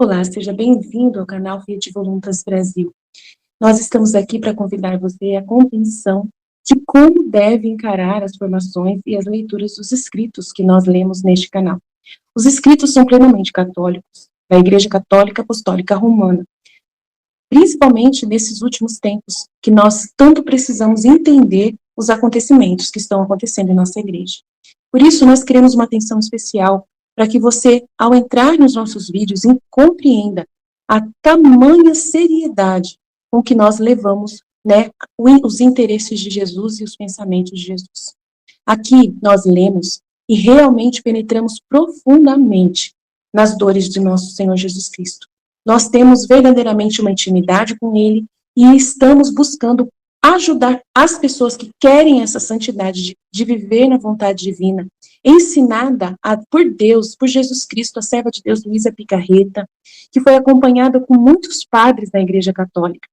Olá, seja bem-vindo ao canal Fiat Voluntas Brasil. Nós estamos aqui para convidar você à compreensão de como deve encarar as formações e as leituras dos escritos que nós lemos neste canal. Os escritos são plenamente católicos, da Igreja Católica Apostólica Romana, principalmente nesses últimos tempos, que nós tanto precisamos entender os acontecimentos que estão acontecendo em nossa igreja. Por isso, nós queremos uma atenção especial para que você, ao entrar nos nossos vídeos, compreenda a tamanha seriedade com que nós levamos, né, os interesses de Jesus e os pensamentos de Jesus. Aqui nós lemos e realmente penetramos profundamente nas dores de nosso Senhor Jesus Cristo. Nós temos verdadeiramente uma intimidade com Ele e estamos buscando ajudar as pessoas que querem essa santidade de viver na vontade divina, ensinada por Deus, por Jesus Cristo, a serva de Deus, Luísa Picarreta, que foi acompanhada com muitos padres da Igreja Católica.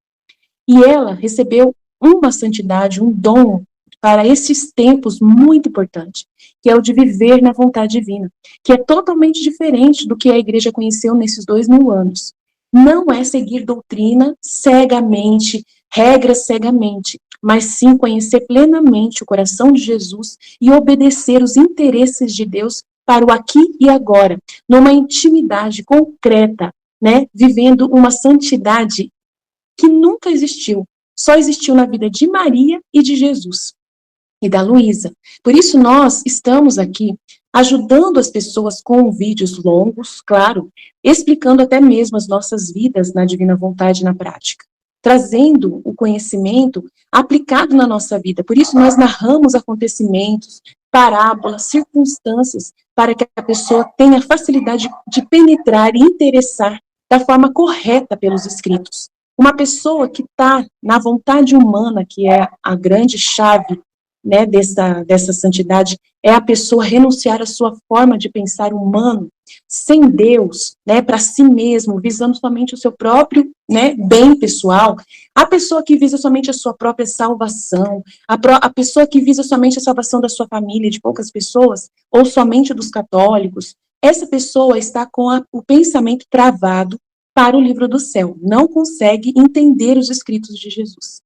E ela recebeu uma santidade, um dom para esses tempos muito importante, que é o de viver na vontade divina, que é totalmente diferente do que a Igreja conheceu nesses 2000 anos. Não é seguir doutrina cegamente, regras cegamente, mas sim conhecer plenamente o coração de Jesus e obedecer os interesses de Deus para o aqui e agora, numa intimidade concreta, né, vivendo uma santidade que nunca existiu, só existiu na vida de Maria e de Jesus e da Luísa. Por isso nós estamos aqui ajudando as pessoas com vídeos longos, claro, explicando até mesmo as nossas vidas na divina vontade na prática, trazendo o conhecimento aplicado na nossa vida. Por isso nós narramos acontecimentos, parábolas, circunstâncias, para que a pessoa tenha facilidade de penetrar e interessar da forma correta pelos escritos. Uma pessoa que está na vontade humana, que é a grande chave, né, dessa santidade, é a pessoa renunciar à sua forma de pensar humano, sem Deus, né, para si mesmo, visando somente o seu próprio, né, bem pessoal. A pessoa que visa somente a sua própria salvação, a pessoa que visa somente a salvação da sua família, de poucas pessoas, ou somente dos católicos, essa pessoa está com o pensamento travado para o livro do céu, não consegue entender os escritos de Jesus.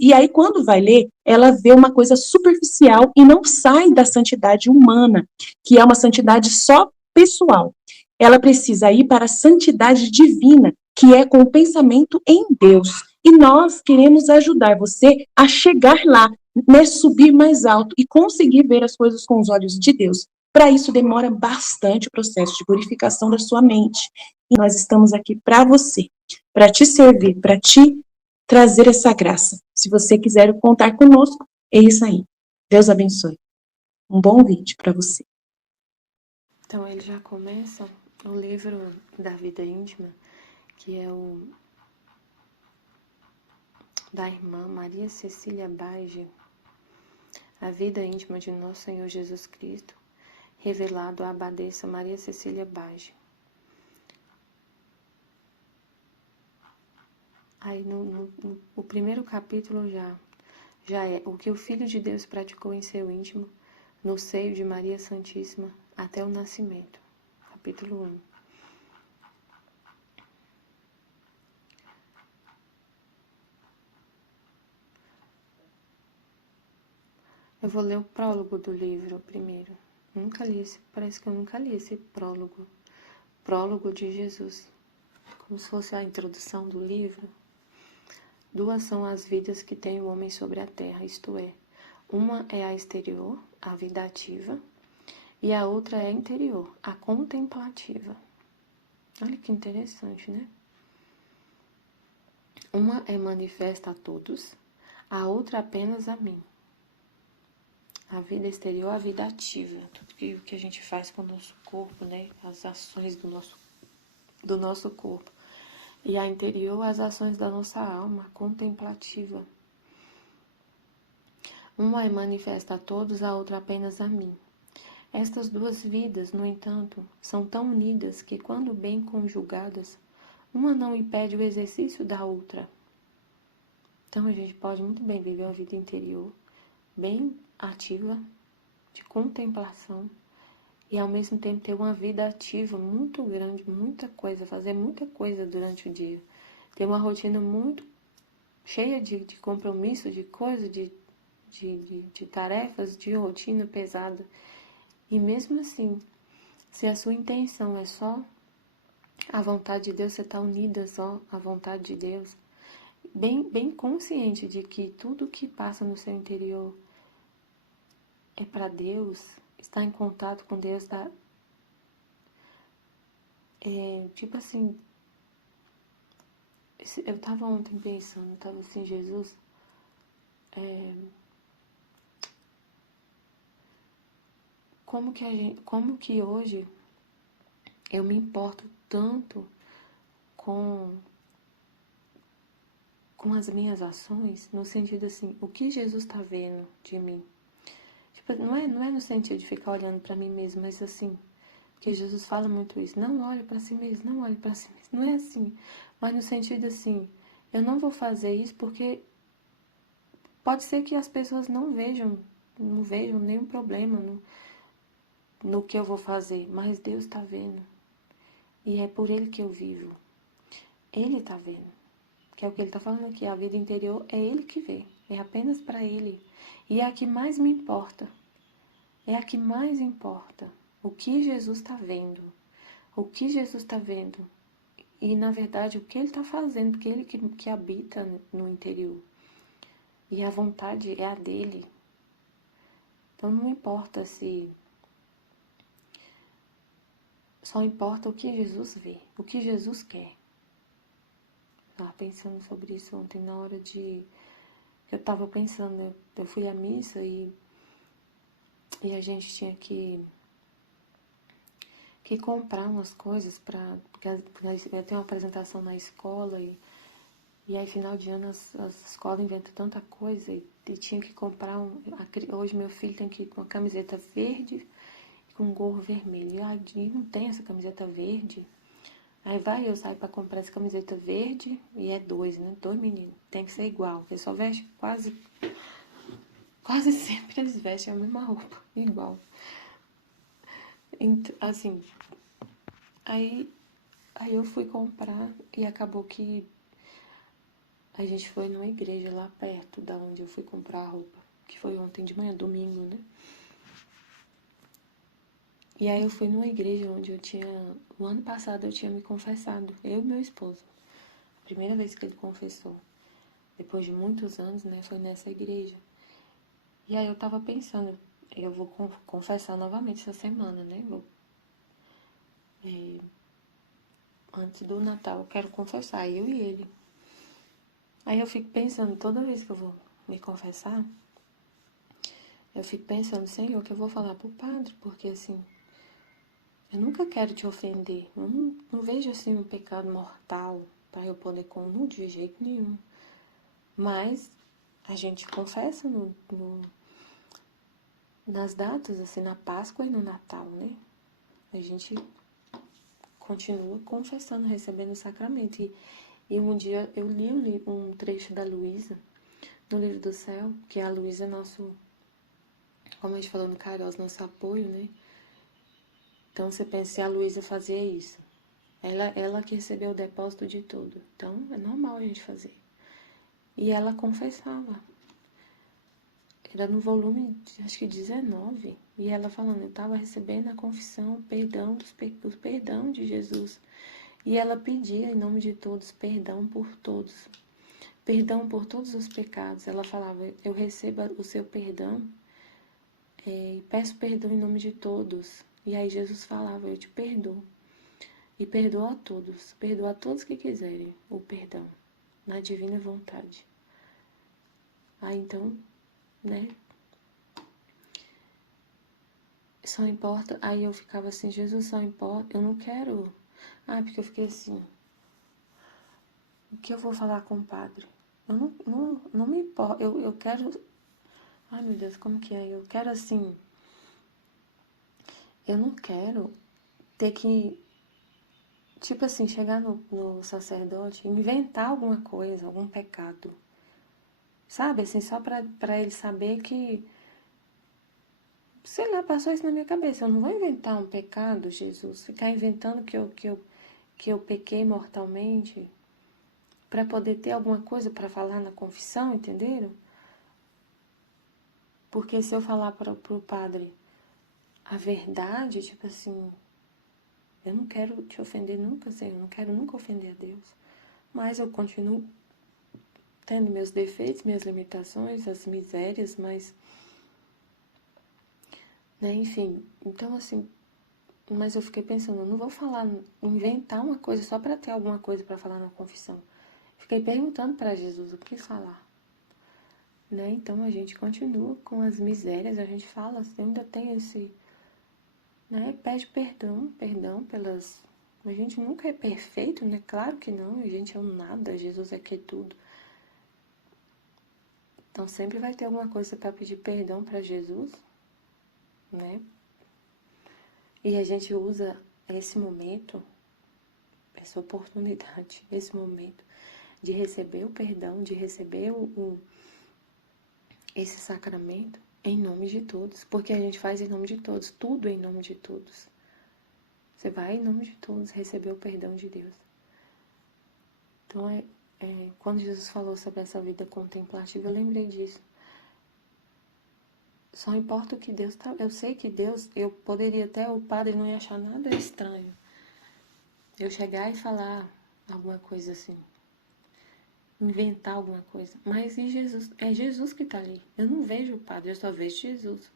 E aí, quando vai ler, ela vê uma coisa superficial e não sai da santidade humana, que é uma santidade só pessoal. Ela precisa ir para a santidade divina, que é com o pensamento em Deus. E nós queremos ajudar você a chegar lá, né, subir mais alto e conseguir ver as coisas com os olhos de Deus. Para isso, demora bastante o processo de purificação da sua mente. E nós estamos aqui para você, para te servir, para te trazer essa graça. Se você quiser contar conosco, é isso aí. Deus abençoe. Um bom vídeo para você. Então, ele já começa o livro da vida íntima, que é o da irmã Maria Cecília Bage, a vida íntima de nosso Senhor Jesus Cristo, revelado à abadesa Maria Cecília Bage. Aí o primeiro capítulo já é o que o Filho de Deus praticou em seu íntimo, no seio de Maria Santíssima, até o nascimento. Capítulo 1. Eu vou ler o prólogo do livro primeiro. Parece que eu nunca li esse prólogo. Prólogo de Jesus. Como se fosse a introdução do livro. Duas são as vidas que tem o homem sobre a terra, isto é, uma é a exterior, a vida ativa, e a outra é a interior, a contemplativa. Olha que interessante, né? Uma é manifesta a todos, a outra apenas a mim. A vida exterior, a vida ativa, tudo que a gente faz com o nosso corpo, né? As ações do nosso corpo. E a interior, as ações da nossa alma, contemplativa. Uma é manifesta a todos, a outra apenas a mim. Estas duas vidas, no entanto, são tão unidas que, quando bem conjugadas, uma não impede o exercício da outra. Então, a gente pode muito bem viver a vida interior, bem ativa, de contemplação, e ao mesmo tempo ter uma vida ativa muito grande, muita coisa, fazer muita coisa durante o dia. Ter uma rotina muito cheia de compromisso, de coisa, de tarefas, de rotina pesada. E mesmo assim, se a sua intenção é só a vontade de Deus, você está unida só à vontade de Deus, bem consciente de que tudo que passa no seu interior é para Deus, está em contato com Deus, está tipo assim, eu estava ontem pensando, estava assim, Jesus, como que hoje eu me importo tanto com as minhas ações, no sentido assim, o que Jesus está vendo de mim? Tipo, não é no sentido de ficar olhando para mim mesmo, mas assim, porque Jesus fala muito isso, não olhe para si mesmo, não olhe para si mesmo, não é assim, mas no sentido assim, eu não vou fazer isso porque pode ser que as pessoas não vejam nenhum problema no que eu vou fazer, mas Deus está vendo, e é por Ele que eu vivo, Ele está vendo. Que é o que ele está falando aqui, a vida interior é ele que vê, é apenas para ele. E é a que mais me importa, é a que mais importa, o que Jesus está vendo, o que Jesus está vendo. E, na verdade, o que ele está fazendo, porque ele que habita no interior. E a vontade é a dele. Então, não importa se... Só importa o que Jesus vê, o que Jesus quer. Estava pensando sobre isso ontem, na hora de... Eu estava pensando, eu fui à missa e a gente tinha que comprar umas coisas porque eu tenho uma apresentação na escola e aí final de ano as escolas inventam tanta coisa e tinha que comprar hoje meu filho tem que ir com uma camiseta verde e com um gorro vermelho. E aí não tem essa camiseta verde. Aí eu saio para comprar essa camiseta verde e é dois, né? Dois meninos. Tem que ser igual, porque só veste quase sempre eles vestem a mesma roupa, igual. Assim, aí eu fui comprar e acabou que a gente foi numa igreja lá perto da onde eu fui comprar a roupa, que foi ontem de manhã, domingo, né? E aí eu fui numa igreja onde o ano passado eu tinha me confessado, eu e meu esposo. A primeira vez que ele confessou, depois de muitos anos, né, foi nessa igreja. E aí eu tava pensando, eu vou confessar novamente essa semana, né? Antes do Natal eu quero confessar, eu e ele. Aí eu fico pensando, toda vez que eu vou me confessar, eu fico pensando, Senhor, que eu vou falar pro padre, porque assim, eu nunca quero te ofender. Eu não vejo assim um pecado mortal para eu poder comer de jeito nenhum. Mas a gente confessa nas datas, assim, na Páscoa e no Natal, né? A gente continua confessando, recebendo o sacramento. E um dia eu li um trecho da Luísa, no Livro do Céu, que a Luísa é nosso, como a gente falou no Kairos, nosso apoio, né? Então você pensa, se a Luísa fazia isso, ela que recebeu o depósito de tudo, então é normal a gente fazer. E ela confessava, era no volume, acho que 19, e ela falando, eu estava recebendo a confissão, perdão do perdão de Jesus. E ela pedia em nome de todos, perdão por todos os pecados. Ela falava, eu recebo o seu perdão e peço perdão em nome de todos. E aí Jesus falava, eu te perdoo. E perdoa a todos que quiserem o perdão, na divina vontade. Aí então, né, só importa, aí eu ficava assim, Jesus só importa, eu não quero, porque eu fiquei assim, o que eu vou falar com o padre? Eu não me importa, eu quero, ai meu Deus, como que é? Eu quero assim, eu não quero ter que, tipo assim, chegar no sacerdote e inventar alguma coisa, algum pecado. Sabe, assim, só para ele saber que, sei lá, passou isso na minha cabeça. Eu não vou inventar um pecado, Jesus, ficar inventando que eu pequei mortalmente para poder ter alguma coisa para falar na confissão, entenderam? Porque se eu falar para o padre a verdade, tipo assim, eu não quero te ofender nunca, Senhor, eu não quero nunca ofender a Deus. Mas eu continuo tendo meus defeitos, minhas limitações, as misérias, mas, né, enfim. Então, assim, mas eu fiquei pensando, eu não vou falar, inventar uma coisa só para ter alguma coisa para falar na confissão. Fiquei perguntando para Jesus o que falar. Né? Então a gente continua com as misérias, a gente fala, assim, ainda tem esse, né? Pede perdão, perdão pelas. A gente nunca é perfeito, né? Claro que não, a gente é um nada, Jesus é que é tudo. Então sempre vai ter alguma coisa para pedir perdão para Jesus, né? E a gente usa esse momento, essa oportunidade, esse momento de receber o perdão, de receber esse sacramento em nome de todos, porque a gente faz em nome de todos, tudo em nome de todos. Você vai, em nome de todos, receber o perdão de Deus. Então, quando Jesus falou sobre essa vida contemplativa, eu lembrei disso. Só importa o que Deus está... Eu sei que Deus, eu poderia até, o padre não ia achar nada estranho eu chegar e falar alguma coisa assim, inventar alguma coisa. Mas e Jesus? É Jesus que está ali. Eu não vejo o padre, eu só vejo Jesus.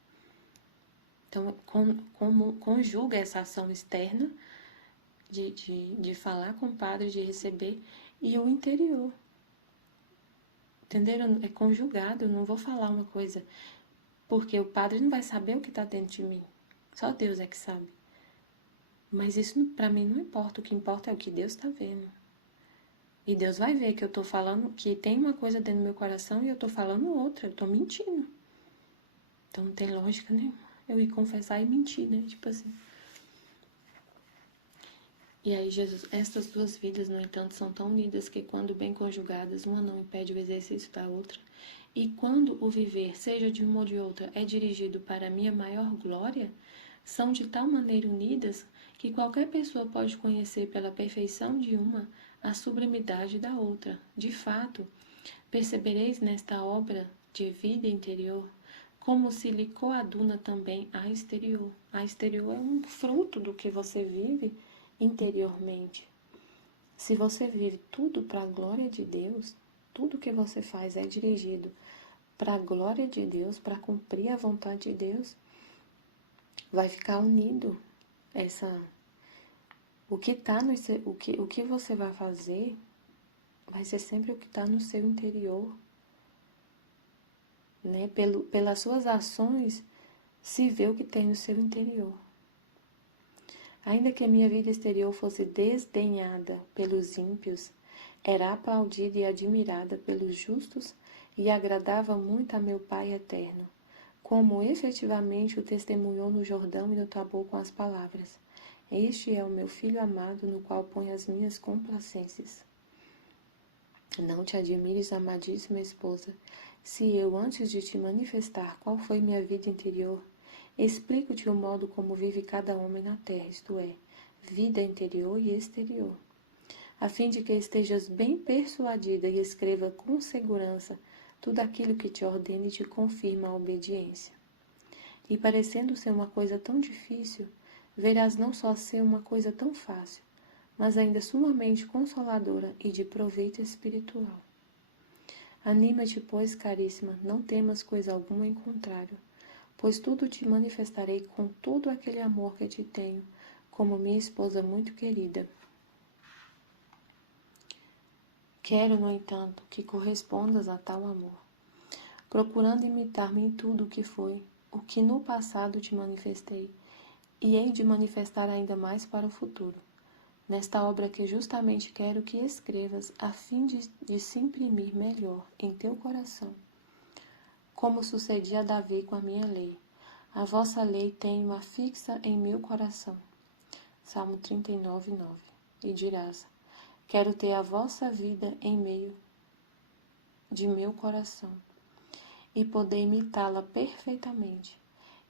Então, como conjuga essa ação externa de falar com o padre, de receber, e o interior. Entenderam? É conjugado, eu não vou falar uma coisa, porque o padre não vai saber o que está dentro de mim. Só Deus é que sabe. Mas isso para mim não importa, o que importa é o que Deus está vendo. E Deus vai ver que eu estou falando, que tem uma coisa dentro do meu coração e eu estou falando outra, eu estou mentindo. Então não tem lógica nenhuma eu ir confessar e mentir, né? Tipo assim. E aí, Jesus, estas duas vidas, no entanto, são tão unidas que, quando bem conjugadas, uma não impede o exercício da outra. E quando o viver, seja de uma ou de outra, é dirigido para a minha maior glória, são de tal maneira unidas que qualquer pessoa pode conhecer pela perfeição de uma a sublimidade da outra. De fato, percebereis nesta obra de vida interior como se lhe coaduna também a exterior. A exterior é um fruto do que você vive interiormente. Se você vive tudo para a glória de Deus, tudo que você faz é dirigido para a glória de Deus, para cumprir a vontade de Deus, vai ficar unido o que tá no o que você vai fazer vai ser sempre o que está no seu interior, né? Pelas suas ações se vê o que tem no seu interior. Ainda que a minha vida exterior fosse desdenhada pelos ímpios, era aplaudida e admirada pelos justos e agradava muito a meu Pai eterno, como efetivamente o testemunhou no Jordão e no Tabor com as palavras: Este é o meu filho amado, no qual ponho as minhas complacências. Não te admires, amadíssima esposa, se eu, antes de te manifestar qual foi minha vida interior, explico-te o modo como vive cada homem na terra, isto é, vida interior e exterior, a fim de que estejas bem persuadida e escreva com segurança tudo aquilo que te ordena e te confirma a obediência. E parecendo ser uma coisa tão difícil, verás não só ser uma coisa tão fácil, mas ainda sumamente consoladora e de proveito espiritual. Anima-te, pois, caríssima, não temas coisa alguma em contrário, pois tudo te manifestarei com todo aquele amor que te tenho, como minha esposa muito querida. Quero, no entanto, que correspondas a tal amor, procurando imitar-me em tudo o que foi, o que no passado te manifestei, e hei de manifestar ainda mais para o futuro, nesta obra que justamente quero que escrevas, a fim de se imprimir melhor em teu coração, como sucedia a Davi com a minha lei. A vossa lei tenho-a fixa em meu coração. Salmo 39, 9. E dirás: quero ter a vossa vida em meio de meu coração, e poder imitá-la perfeitamente,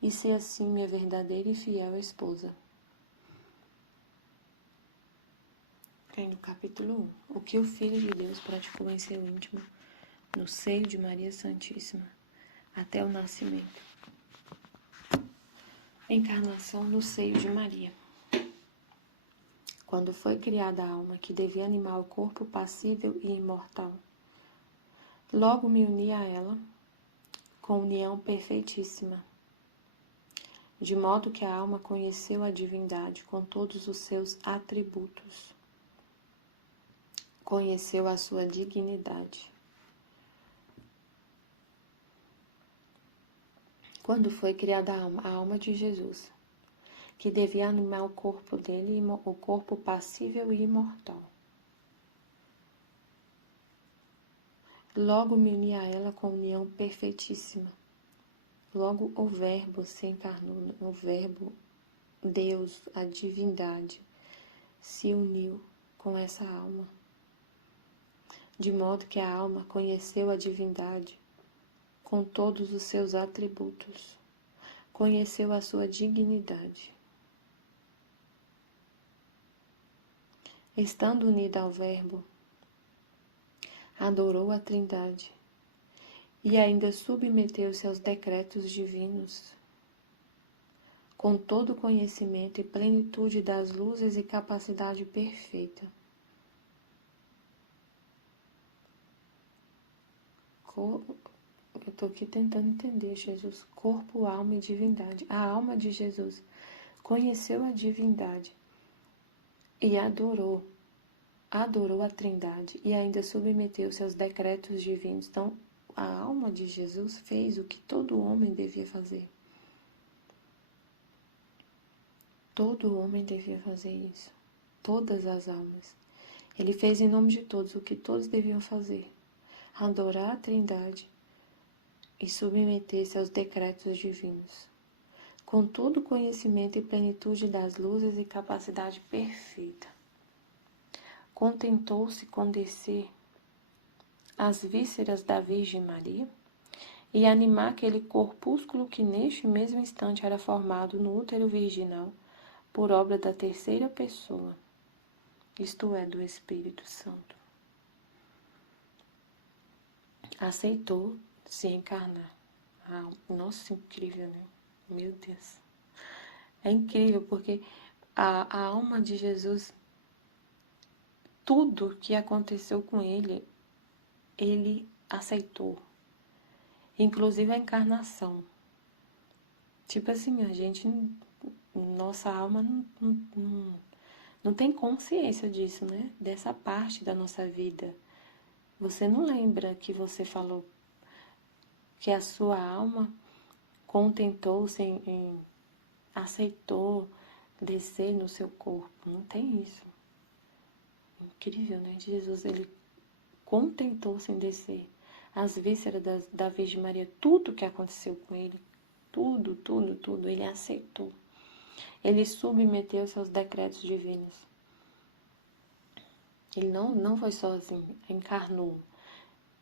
e ser assim minha verdadeira e fiel esposa. Aí no capítulo 1, o que o Filho de Deus praticou em seu íntimo, no seio de Maria Santíssima, até o nascimento. Encarnação no seio de Maria. Quando foi criada a alma que devia animar o corpo passível e imortal, logo me uni a ela com união perfeitíssima, de modo que a alma conheceu a divindade com todos os seus atributos, conheceu a sua dignidade. Quando foi criada a alma de Jesus, que devia animar o corpo dele, o corpo passível e imortal. Logo me uni a ela com união perfeitíssima. Logo o Verbo se encarnou, o Verbo, Deus, a divindade, se uniu com essa alma, de modo que a alma conheceu a divindade com todos os seus atributos, conheceu a sua dignidade. Estando unida ao Verbo, adorou a Trindade e ainda submeteu-se aos decretos divinos, com todo o conhecimento e plenitude das luzes e capacidade perfeita. Eu estou aqui tentando entender, Jesus. Corpo, alma e divindade. A alma de Jesus conheceu a divindade e adorou a Trindade e ainda submeteu-se aos decretos divinos. Então, a alma de Jesus fez o que todo homem devia fazer. Todo homem devia fazer isso. Todas as almas. Ele fez em nome de todos o que todos deviam fazer. Adorar a Trindade e submeter-se aos decretos divinos. Com todo o conhecimento e plenitude das luzes e capacidade perfeita. Contentou-se com descer às vísceras da Virgem Maria e animar aquele corpúsculo que neste mesmo instante era formado no útero virginal por obra da terceira pessoa, isto é, do Espírito Santo. Aceitou se encarnar. Nossa, incrível, né? Meu Deus. É incrível porque a alma de Jesus, tudo que aconteceu com ele, ele aceitou. Inclusive a encarnação. Tipo assim, a gente, nossa alma não tem consciência disso, né? Dessa parte da nossa vida. Você não lembra que você falou que a sua alma contentou-se aceitou descer no seu corpo. Não tem isso. Incrível, né? Jesus, ele contentou-se em descer as vísceras da Virgem Maria. Tudo que aconteceu com ele, tudo, ele aceitou. Ele submeteu-se aos decretos divinos. Ele não foi sozinho, encarnou.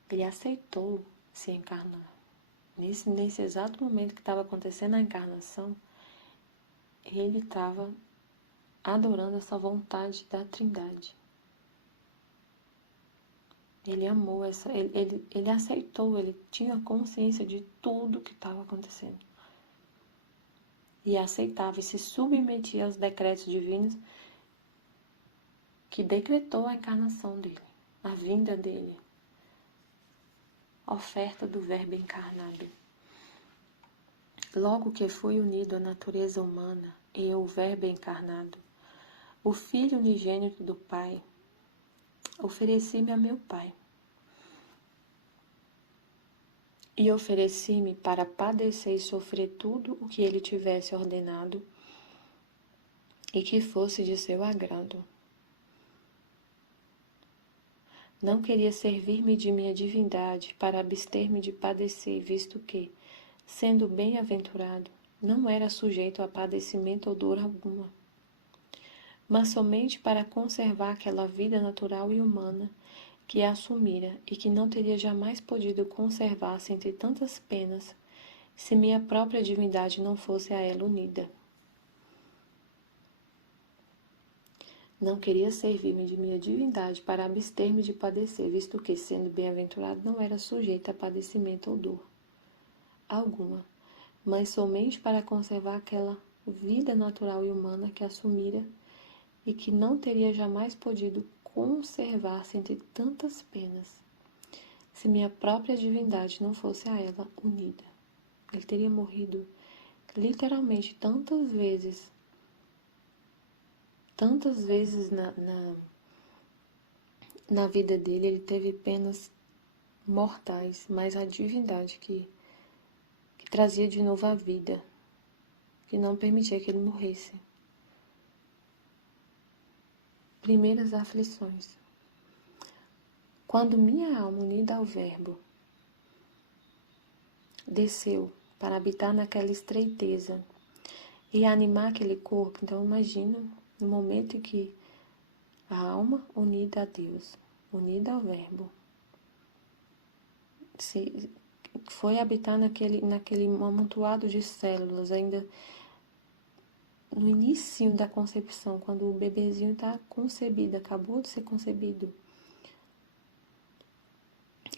Ele aceitou se encarnar. Nesse exato momento que estava acontecendo a encarnação, ele estava adorando essa vontade da Trindade. Ele amou ele aceitou, ele tinha consciência de tudo que estava acontecendo. E aceitava e se submetia aos decretos divinos que decretou a encarnação dele, a vinda dele, a oferta do Verbo encarnado. Logo que fui unido à natureza humana e ao Verbo encarnado, o Filho unigênito do Pai, ofereci-me a meu Pai. E ofereci-me para padecer e sofrer tudo o que ele tivesse ordenado e que fosse de seu agrado. Não queria servir-me de minha divindade para abster-me de padecer, visto que, sendo bem-aventurado, não era sujeito a padecimento ou dor alguma, mas somente para conservar aquela vida natural e humana que a assumira e que não teria jamais podido conservar-se entre tantas penas se minha própria divindade não fosse a ela unida. Não queria servir-me de minha divindade para abster-me de padecer, visto que, sendo bem-aventurado, não era sujeito a padecimento ou dor alguma, mas somente para conservar aquela vida natural e humana que assumira e que não teria jamais podido conservar-se entre tantas penas, se minha própria divindade não fosse a ela unida. Ele teria morrido literalmente tantas vezes na vida dele, ele teve penas mortais, mas a divindade que trazia de novo a vida, que não permitia que ele morresse. Primeiras aflições. Quando minha alma unida ao Verbo desceu para habitar naquela estreiteza e animar aquele corpo, então imagina no momento em que a alma unida a Deus, unida ao Verbo, se foi habitar naquele amontoado de células, ainda no início da concepção, quando o bebezinho está concebido, acabou de ser concebido.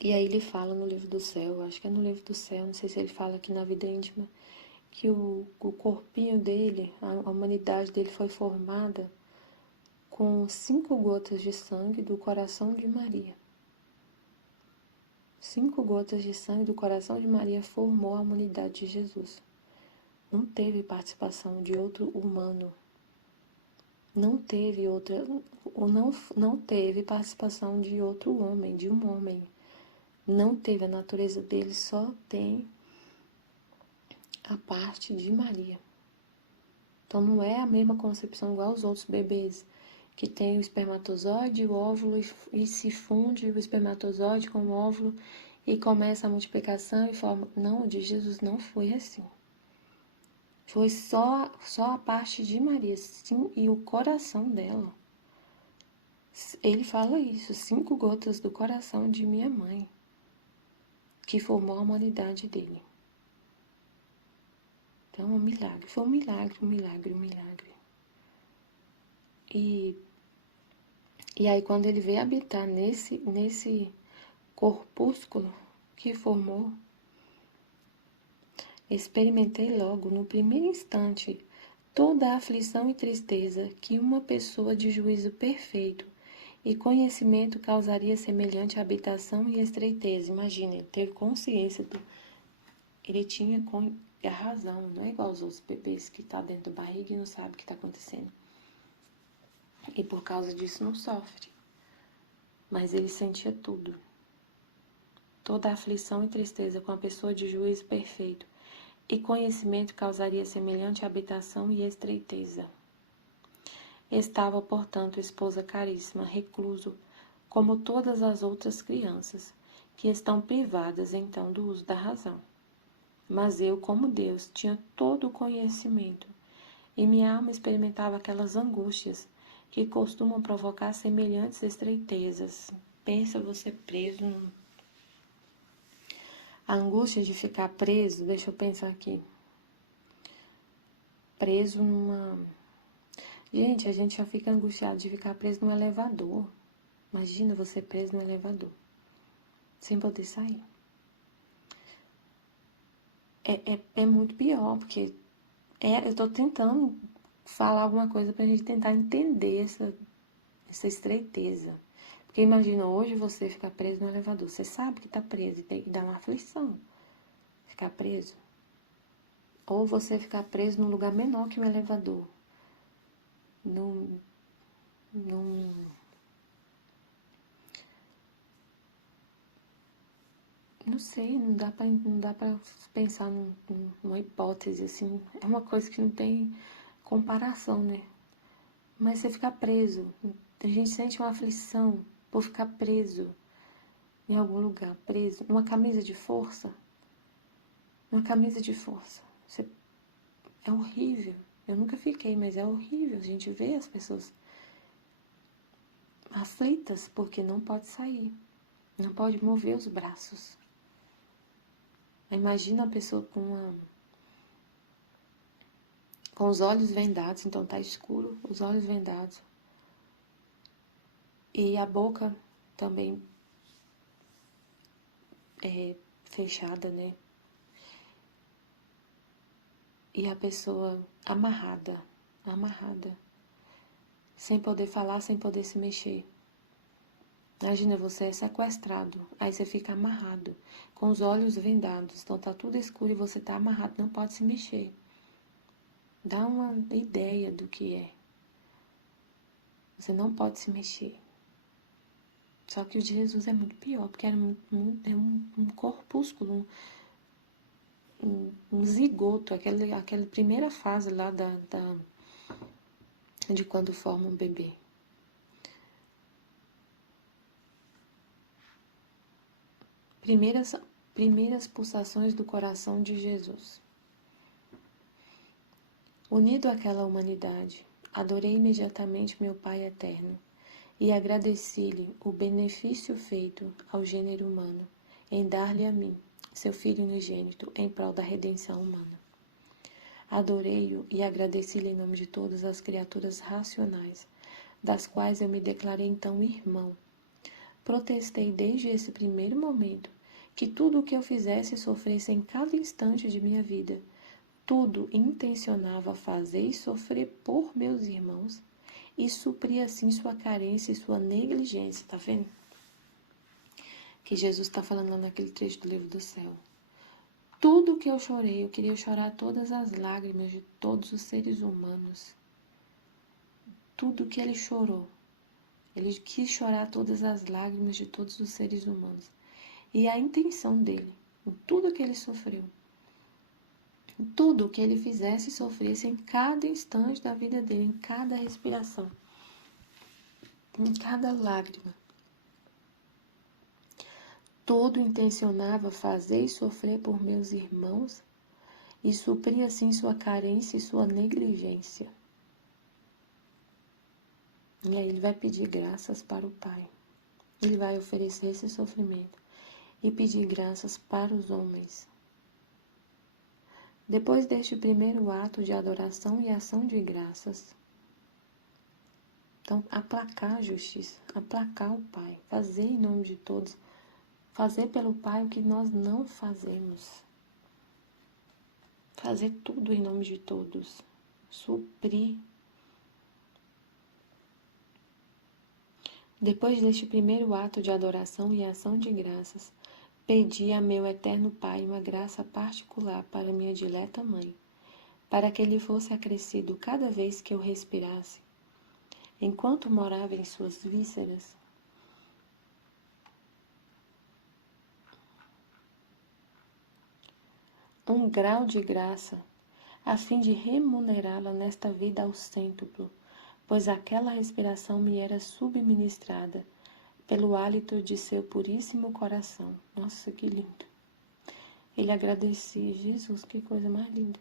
E aí ele fala no livro do céu, acho que é no livro do céu, não sei se ele fala aqui na vida íntima, que o corpinho dele, a humanidade dele foi formada com 5 gotas de sangue do coração de Maria. 5 gotas de sangue do coração de Maria formou a humanidade de Jesus. Não teve participação de outro humano. Não teve participação de outro homem, de um homem. Não teve, a natureza dele só tem a parte de Maria. Então não é a mesma concepção igual aos outros bebês, que tem o espermatozoide, o óvulo e se funde o espermatozoide com o óvulo e começa a multiplicação e forma. Não, o de Jesus não foi assim. Foi só a parte de Maria, sim, e o coração dela. Ele fala isso, 5 gotas do coração de minha mãe, que formou a humanidade dele. Então, um milagre, foi um milagre. E aí, quando ele veio habitar nesse corpúsculo que formou, experimentei logo, no primeiro instante, toda a aflição e tristeza que uma pessoa de juízo perfeito e conhecimento causaria semelhante à habitação e estreiteza. Imagina, ele teve consciência ele tinha a razão, não é igual aos outros bebês que estão dentro da barriga e não sabe o que está acontecendo. E por causa disso não sofre. Mas ele sentia tudo. Toda a aflição e tristeza com a pessoa de juízo perfeito e conhecimento causaria semelhante habitação e estreiteza. Estava, portanto, esposa caríssima, recluso, como todas as outras crianças, que estão privadas, então, do uso da razão. Mas eu, como Deus, tinha todo o conhecimento, e minha alma experimentava aquelas angústias que costumam provocar semelhantes estreitezas. Pensa você preso A angústia de ficar preso, deixa eu pensar aqui. Preso numa... Gente, a gente já fica angustiado de ficar preso num elevador. Imagina você preso no elevador, sem poder sair. É muito pior, porque eu tô tentando falar alguma coisa pra gente tentar entender essa estreiteza. Porque imagina, hoje você ficar preso no elevador. Você sabe que tá preso e tem que dar uma aflição. Ficar preso. Ou você ficar preso num lugar menor que um elevador. Não sei, não dá pra pensar numa hipótese, assim. É uma coisa que não tem comparação, né? Mas você ficar preso. A gente sente uma aflição por ficar preso em algum lugar, preso. Numa camisa de força. Uma camisa de força. É horrível. Eu nunca fiquei, mas é horrível. A gente vê as pessoas aflitas porque não pode sair, não pode mover os braços. Imagina a pessoa com os olhos vendados, então tá escuro, os olhos vendados. E a boca também fechada, né? E a pessoa amarrada, sem poder falar, sem poder se mexer. Imagina, você é sequestrado, aí você fica amarrado, com os olhos vendados, então tá tudo escuro e você tá amarrado, não pode se mexer. Dá uma ideia do que é. Você não pode se mexer. Só que o de Jesus é muito pior, porque era um corpúsculo, um zigoto, aquela primeira fase lá de quando forma um bebê. Primeiras pulsações do coração de Jesus. Unido àquela humanidade, adorei imediatamente meu Pai eterno e agradeci-lhe o benefício feito ao gênero humano em dar-lhe a mim, seu Filho unigênito, em prol da redenção humana. Adorei-o e agradeci-lhe em nome de todas as criaturas racionais, das quais eu me declarei então irmão. Protestei desde esse primeiro momento que tudo o que eu fizesse sofresse em cada instante de minha vida, tudo intencionava fazer e sofrer por meus irmãos e suprir assim sua carência e sua negligência, tá vendo? Que Jesus está falando lá naquele trecho do livro do céu. Tudo que eu chorei, eu queria chorar todas as lágrimas de todos os seres humanos. Tudo que ele chorou, ele quis chorar todas as lágrimas de todos os seres humanos. E a intenção dele, em tudo que ele sofreu, em tudo que ele fizesse e sofresse em cada instante da vida dele, em cada respiração, em cada lágrima. Todo intencionava fazer e sofrer por meus irmãos e suprir assim sua carência e sua negligência. E aí ele vai pedir graças para o Pai. Ele vai oferecer esse sofrimento e pedir graças para os homens. Depois deste primeiro ato de adoração e ação de graças, então aplacar a justiça, aplacar o Pai, fazer em nome de todos, fazer pelo Pai o que nós não fazemos. Fazer tudo em nome de todos. Suprir. Depois deste primeiro ato de adoração e ação de graças, pedi a meu eterno Pai uma graça particular para minha dileta mãe, para que lhe fosse acrescido cada vez que eu respirasse, enquanto morava em suas vísceras, um grau de graça, a fim de remunerá-la nesta vida ao cêntuplo, pois aquela respiração me era subministrada pelo hálito de seu puríssimo coração. Nossa, que lindo! Ele agradecia, Jesus, que coisa mais linda.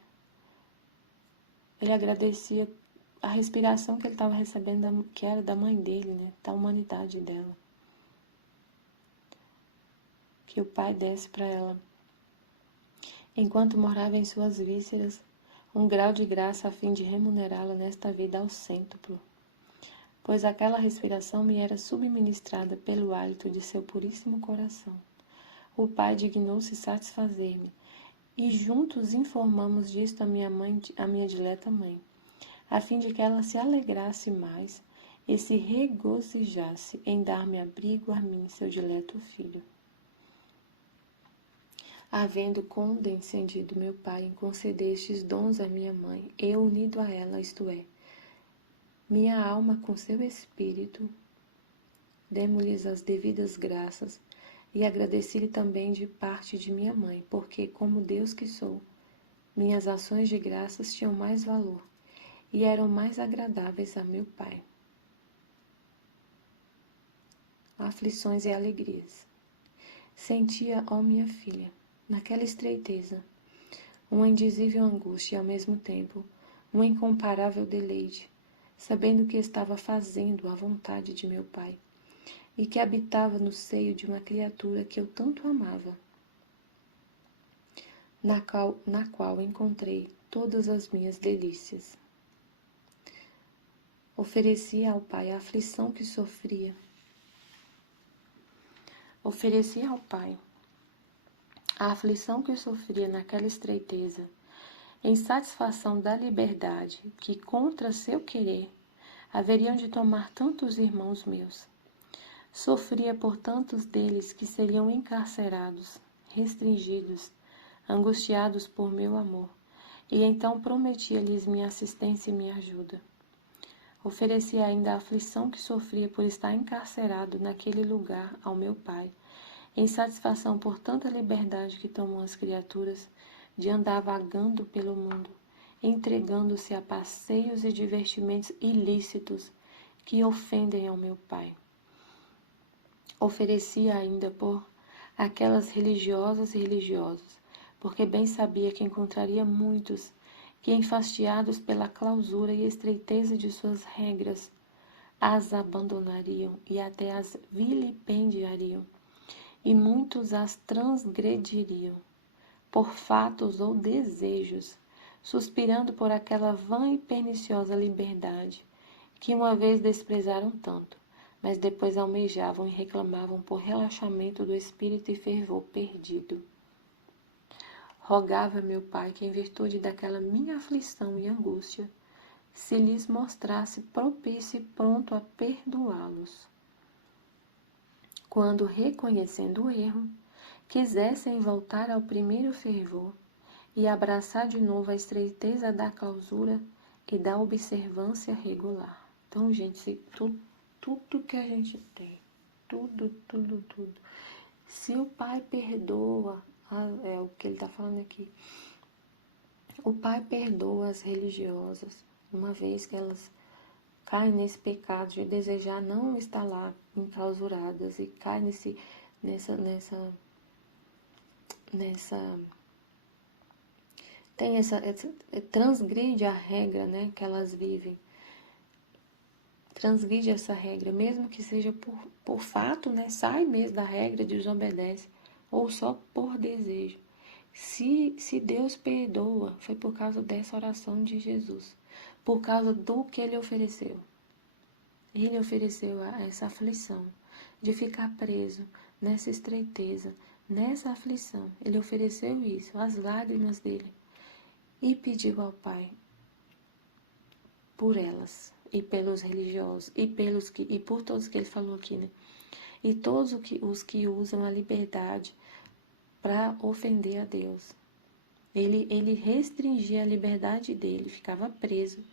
Ele agradecia a respiração que ele estava recebendo, que era da mãe dele, né? Da humanidade dela. Que o Pai desse para ela, enquanto morava em suas vísceras, um grau de graça a fim de remunerá-la nesta vida ao cêntuplo, pois aquela respiração me era subministrada pelo hálito de seu puríssimo coração. O Pai dignou-se satisfazer-me, e juntos informamos disto a minha dileta mãe, a fim de que ela se alegrasse mais e se regozijasse em dar-me abrigo a mim, seu dileto filho. Havendo condescendido meu Pai em conceder estes dons à minha mãe, eu unido a ela, isto é, minha alma com seu espírito, demo-lhes as devidas graças e agradeci-lhe também de parte de minha mãe, porque, como Deus que sou, minhas ações de graças tinham mais valor e eram mais agradáveis a meu Pai. Aflições e alegrias. Sentia, ó minha filha, naquela estreiteza, uma indizível angústia e, ao mesmo tempo, um incomparável deleite, sabendo que estava fazendo a vontade de meu Pai, e que habitava no seio de uma criatura que eu tanto amava, na qual encontrei todas as minhas delícias. Oferecia ao Pai a aflição que sofria. Oferecia ao Pai a aflição que sofria naquela estreiteza, em satisfação da liberdade que, contra seu querer, haveriam de tomar tantos irmãos meus. Sofria por tantos deles que seriam encarcerados, restringidos, angustiados por meu amor, e então prometia-lhes minha assistência e minha ajuda. Oferecia ainda a aflição que sofria por estar encarcerado naquele lugar ao meu Pai, em satisfação por tanta liberdade que tomam as criaturas de andar vagando pelo mundo, entregando-se a passeios e divertimentos ilícitos que ofendem ao meu Pai. Oferecia ainda por aquelas religiosas e religiosos, porque bem sabia que encontraria muitos que, enfastiados pela clausura e estreiteza de suas regras, as abandonariam e até as vilipendiariam, e muitos as transgrediriam, por fatos ou desejos, suspirando por aquela vã e perniciosa liberdade, que uma vez desprezaram tanto, mas depois almejavam e reclamavam por relaxamento do espírito e fervor perdido. Rogava meu Pai que, em virtude daquela minha aflição e angústia, se lhes mostrasse propício e pronto a perdoá-los. Quando, reconhecendo o erro, quisessem voltar ao primeiro fervor e abraçar de novo a estreiteza da clausura e da observância regular. Então, gente, tudo que a gente tem, tudo. Se o Pai perdoa, é o que ele está falando aqui, o Pai perdoa as religiosas, uma vez que elas caem nesse pecado de desejar não estar lá enclausuradas e caem transgride a regra, né, que elas vivem. Transgride essa regra, mesmo que seja por fato, né, sai mesmo da regra, desobedece, ou só por desejo. Se Deus perdoa, foi por causa dessa oração de Jesus, por causa do que Ele ofereceu. Ele ofereceu essa aflição de ficar preso nessa estreiteza, nessa aflição. Ele ofereceu isso, as lágrimas dele, e pediu ao Pai por elas, e pelos religiosos, e por todos que ele falou aqui, né? E todos os que usam a liberdade para ofender a Deus. Ele restringia a liberdade dele, ficava preso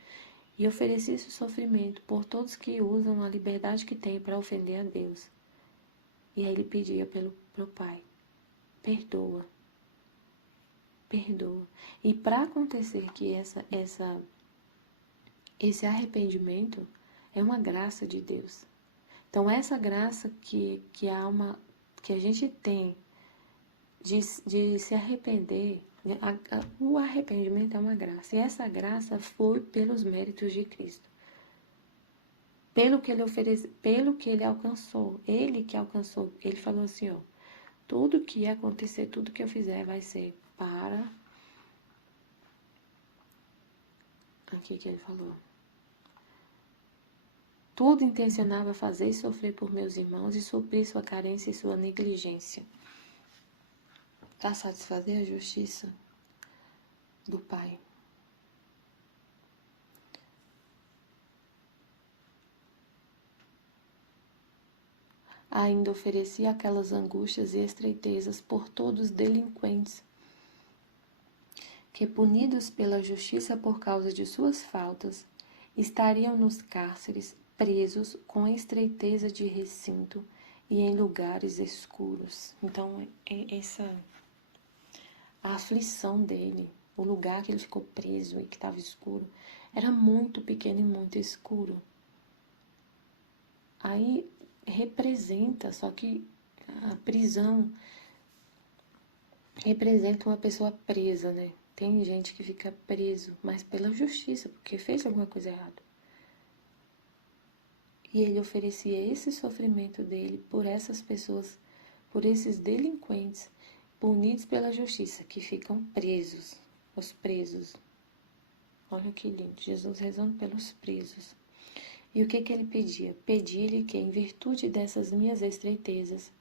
e oferecia esse sofrimento por todos que usam a liberdade que tem para ofender a Deus. E aí ele pedia pro Pai, perdoa. E para acontecer que esse arrependimento é uma graça de Deus. Então essa graça que a gente tem de se arrepender, o arrependimento é uma graça. E essa graça foi pelos méritos de Cristo. Pelo que ele ofereceu, pelo que ele alcançou. Ele que alcançou. Ele falou assim, ó, tudo que acontecer, tudo que eu fizer vai ser para... Aqui que ele falou. Tudo intencionava fazer e sofrer por meus irmãos e suprir sua carência e sua negligência. Para satisfazer a justiça do Pai. Ainda oferecia aquelas angústias e estreitezas por todos os delinquentes, que, punidos pela justiça por causa de suas faltas, estariam nos cárceres, presos com a estreiteza de recinto e em lugares escuros. Então, a aflição dele, o lugar que ele ficou preso e que estava escuro, era muito pequeno e muito escuro. Aí representa, só que a prisão representa uma pessoa presa, né? Tem gente que fica preso, mas pela justiça, porque fez alguma coisa errada. E ele oferecia esse sofrimento dele por essas pessoas, por esses delinquentes, punidos pela justiça, que ficam presos, os presos. Olha que lindo, Jesus rezando pelos presos. E o que ele pedia? Pedia-lhe que, em virtude dessas minhas estreitezas,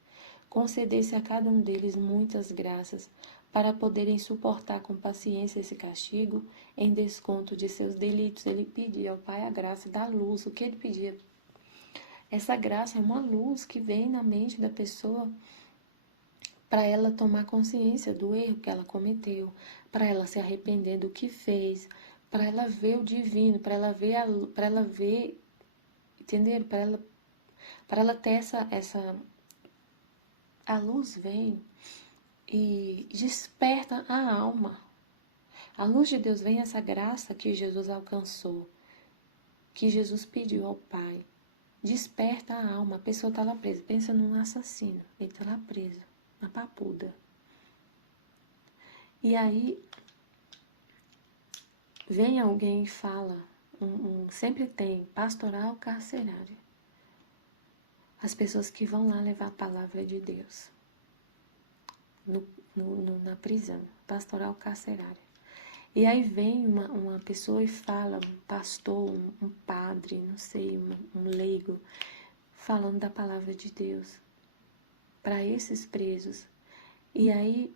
concedesse a cada um deles muitas graças, para poderem suportar com paciência esse castigo, em desconto de seus delitos. Ele pedia ao Pai a graça da luz. O que ele pedia? Essa graça é uma luz que vem na mente da pessoa para ela tomar consciência do erro que ela cometeu, para ela se arrepender do que fez, para ela ver o divino, para ela ver, entender, para ela ter essa a luz vem e desperta a alma. A luz de Deus vem, essa graça que Jesus alcançou, que Jesus pediu ao Pai. Desperta a alma. A pessoa está lá presa. Pensa num assassino. Ele está lá preso, na papuda. E aí, vem alguém e fala, sempre tem pastoral carcerário. As pessoas que vão lá levar a palavra de Deus na prisão, pastoral carcerária. E aí vem uma pessoa e fala, um pastor, um padre, não sei, um leigo, falando da palavra de Deus para esses presos. E aí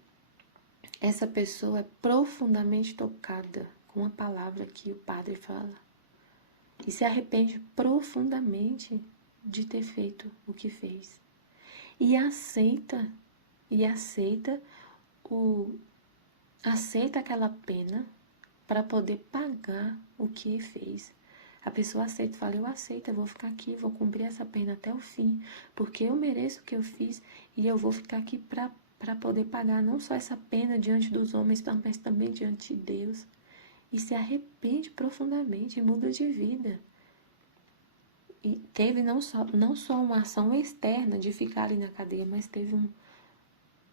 essa pessoa é profundamente tocada com a palavra que o padre fala e se arrepende profundamente de ter feito o que fez. E aceita aquela pena para poder pagar o que fez. A pessoa aceita, fala, eu aceito, eu vou ficar aqui, vou cumprir essa pena até o fim, porque eu mereço o que eu fiz e eu vou ficar aqui para poder pagar não só essa pena diante dos homens, mas também diante de Deus. E se arrepende profundamente e muda de vida. E teve não só uma ação externa de ficar ali na cadeia, mas teve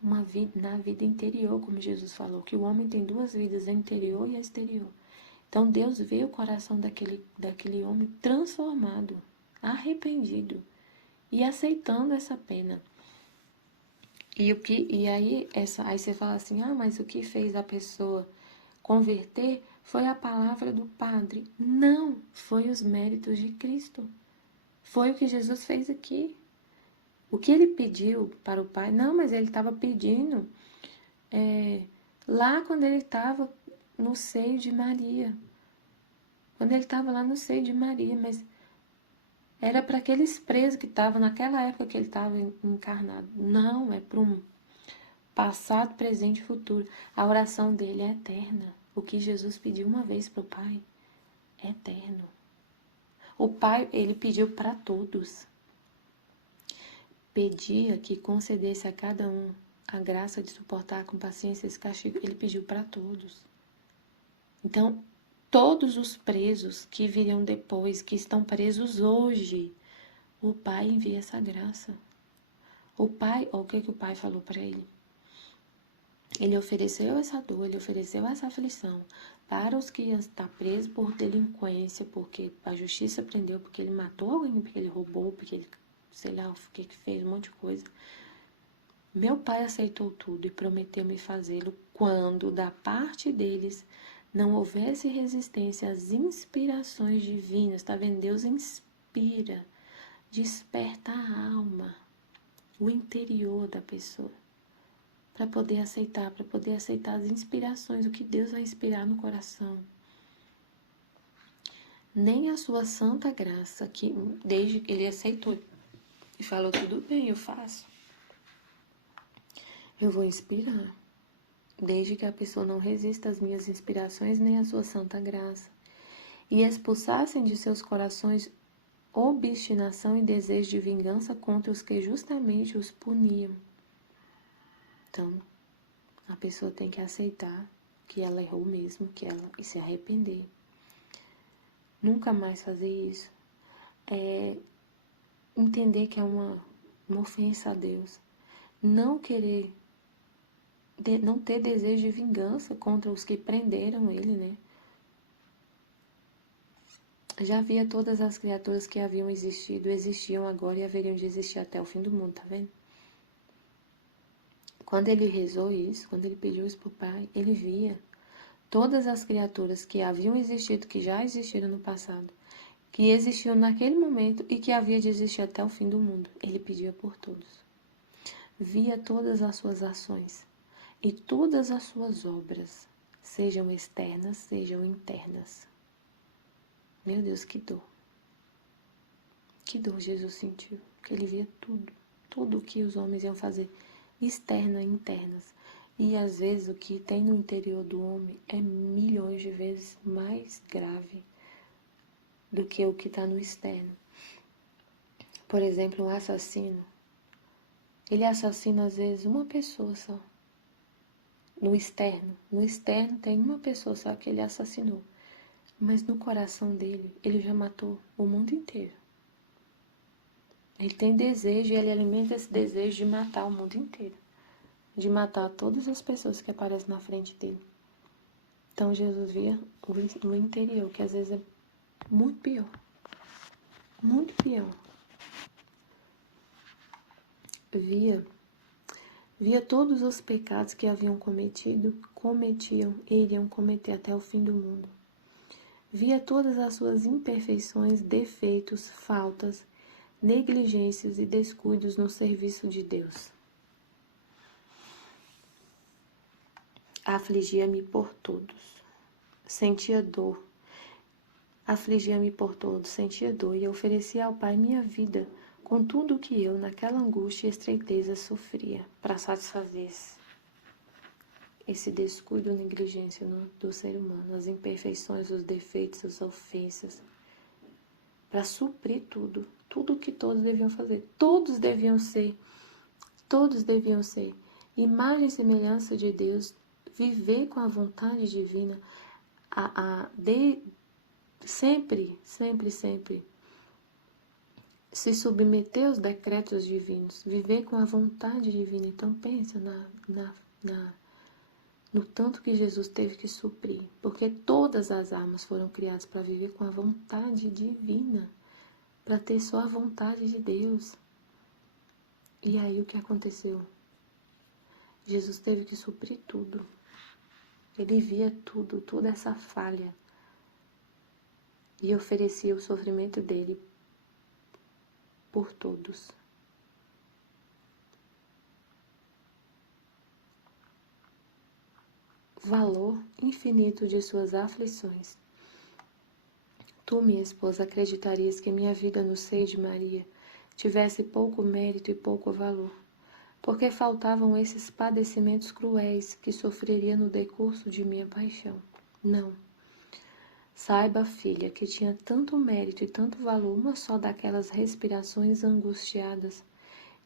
uma vida na vida interior, como Jesus falou, que o homem tem duas vidas, a interior e a exterior. Então Deus vê o coração daquele homem transformado, arrependido e aceitando essa pena. Aí você fala assim, mas o que fez a pessoa converter foi a palavra do Padre. Não, foi os méritos de Cristo. Foi o que Jesus fez aqui. O que ele pediu para o Pai? Não, mas ele estava pedindo lá quando ele estava no seio de Maria. Quando ele estava lá no seio de Maria, mas era para aqueles presos que estavam naquela época que ele estava encarnado. Não, é para um passado, presente e futuro. A oração dele é eterna. O que Jesus pediu uma vez para o Pai é eterno. O Pai, ele pediu para todos. Pedia que concedesse a cada um a graça de suportar com paciência esse castigo. Ele pediu para todos. Então, todos os presos que virão depois, que estão presos hoje, o Pai envia essa graça. O que o Pai falou para ele? Ele ofereceu essa dor, ele ofereceu essa aflição para os que estão presos por delinquência, porque a justiça prendeu, porque ele matou alguém, porque ele roubou, porque ele, sei lá, o que fez, um monte de coisa. Meu Pai aceitou tudo e prometeu-me fazê-lo quando, da parte deles, não houvesse resistência às inspirações divinas. Tá vendo? Deus inspira, desperta a alma, o interior da pessoa, para poder aceitar as inspirações, o que Deus vai inspirar no coração. Nem a sua santa graça, que desde que ele aceitou e falou, tudo bem, eu faço. Eu vou inspirar, desde que a pessoa não resista às minhas inspirações, nem à sua santa graça, e expulsassem de seus corações obstinação e desejo de vingança contra os que justamente os puniam. Então, a pessoa tem que aceitar que ela errou mesmo, e se arrepender. Nunca mais fazer isso. Entender que é uma ofensa a Deus. Não ter desejo de vingança contra os que prenderam ele, né? Já via todas as criaturas que haviam existido, existiam agora e haveriam de existir até o fim do mundo, tá vendo? Quando ele rezou isso, quando ele pediu isso pro Pai, ele via todas as criaturas que haviam existido, que já existiram no passado, que existiam naquele momento e que havia de existir até o fim do mundo. Ele pedia por todos. Via todas as suas ações e todas as suas obras, sejam externas, sejam internas. Meu Deus, que dor. Que dor Jesus sentiu, que ele via tudo o que os homens iam fazer, externas e internas. E às vezes o que tem no interior do homem é milhões de vezes mais grave do que o que está no externo. Por exemplo, um assassino, ele assassina às vezes uma pessoa só. No externo tem uma pessoa só que ele assassinou. Mas no coração dele, ele já matou o mundo inteiro. Ele tem desejo e ele alimenta esse desejo de matar o mundo inteiro. De matar todas as pessoas que aparecem na frente dele. Então Jesus via o interior, que às vezes é muito pior. Muito pior. Via todos os pecados que haviam cometido, cometiam e iriam cometer até o fim do mundo. Via todas as suas imperfeições, defeitos, faltas, negligências e descuidos no serviço de Deus. Afligia-me por todos. Sentia dor. Afligia-me por todos, sentia dor e oferecia ao Pai minha vida com tudo o que eu, naquela angústia e estreiteza, sofria, para satisfazer esse descuido e negligência do ser humano, as imperfeições, os defeitos, as ofensas, para suprir tudo o que todos deviam fazer. Todos deviam ser imagem e semelhança de Deus, viver com a vontade divina, sempre se submeter aos decretos divinos, viver com a vontade divina. Então pensa no tanto que Jesus teve que suprir, porque todas as almas foram criadas para viver com a vontade divina, para ter só a vontade de Deus. E aí o que aconteceu? Jesus teve que suprir tudo. Ele via toda essa falha, e oferecia o sofrimento dele por todos. Valor infinito de suas aflições. Tu, minha esposa, acreditarias que minha vida no seio de Maria tivesse pouco mérito e pouco valor, porque faltavam esses padecimentos cruéis que sofreria no decurso de minha paixão. Não. Saiba, filha, que tinha tanto mérito e tanto valor uma só daquelas respirações angustiadas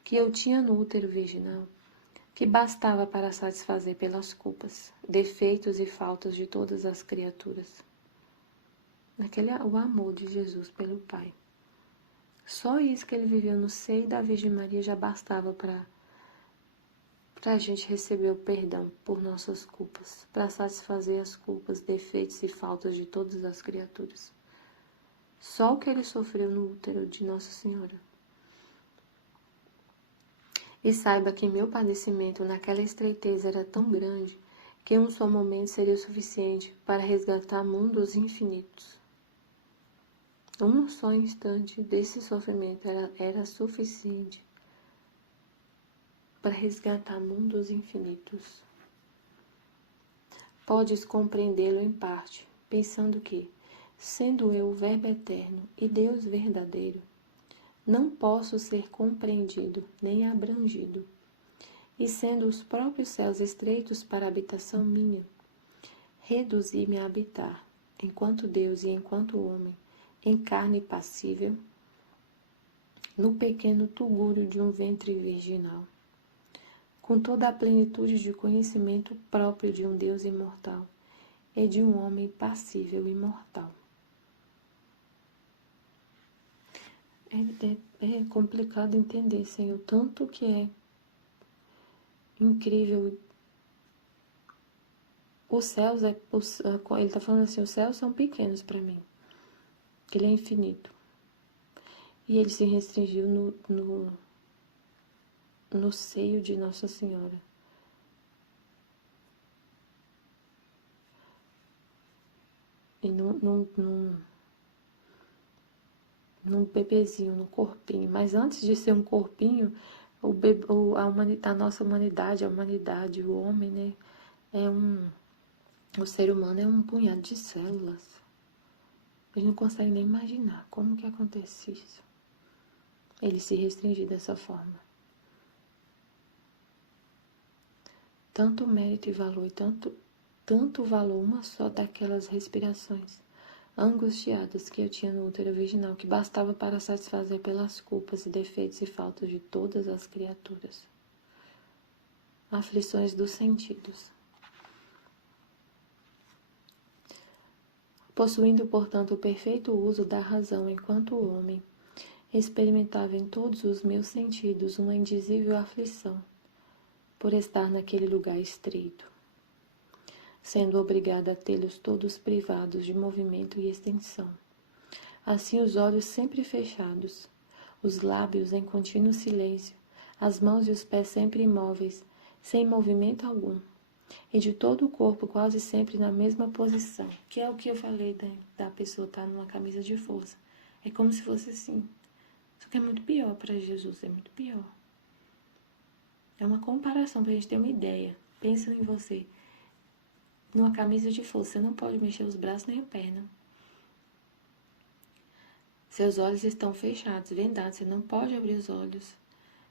que eu tinha no útero virginal, que bastava para satisfazer pelas culpas, defeitos e faltas de todas as criaturas. O amor de Jesus pelo Pai. Só isso que ele viveu no seio da Virgem Maria já bastava para a gente receber o perdão por nossas culpas, para satisfazer as culpas, defeitos e faltas de todas as criaturas. Só o que ele sofreu no útero de Nossa Senhora. E saiba que meu padecimento naquela estreiteza era tão grande que um só momento seria o suficiente para resgatar mundos infinitos. Um só instante desse sofrimento era suficiente para resgatar mundos infinitos. Podes compreendê-lo em parte, pensando que, sendo eu o Verbo eterno e Deus verdadeiro, não posso ser compreendido nem abrangido, e sendo os próprios céus estreitos para a habitação minha, reduzi-me a habitar, enquanto Deus e enquanto homem, em carne passível, no pequeno tugúrio de um ventre virginal, com toda a plenitude de conhecimento próprio de um Deus imortal e de um homem passível e mortal. É complicado entender, Senhor, tanto que é incrível. Os céus, ele está falando assim, os céus são pequenos para mim. que Ele é infinito. E Ele se restringiu no seio de Nossa Senhora. E num bebezinho, no corpinho. Mas antes de ser um corpinho, a nossa humanidade, o homem, né? O ser humano é um punhado de células. A gente não consegue nem imaginar como que acontece isso. Ele se restringir dessa forma. Tanto mérito e valor, e tanto valor uma só daquelas respirações angustiadas que eu tinha no útero virginal, que bastava para satisfazer pelas culpas e defeitos e faltas de todas as criaturas. Aflições dos sentidos. Possuindo, portanto, o perfeito uso da razão enquanto homem, experimentava em todos os meus sentidos uma indizível aflição, por estar naquele lugar estreito, sendo obrigada a tê-los todos privados de movimento e extensão. Assim os olhos sempre fechados, os lábios em contínuo silêncio, as mãos e os pés sempre imóveis, sem movimento algum, e de todo o corpo quase sempre na mesma posição, que é o que eu falei da pessoa estar numa camisa de força. É como se fosse assim. Só que é muito pior para Jesus, é muito pior. É uma comparação para a gente ter uma ideia. Pensa em você, numa camisa de força, você não pode mexer os braços nem a perna. Seus olhos estão fechados, vendados, você não pode abrir os olhos,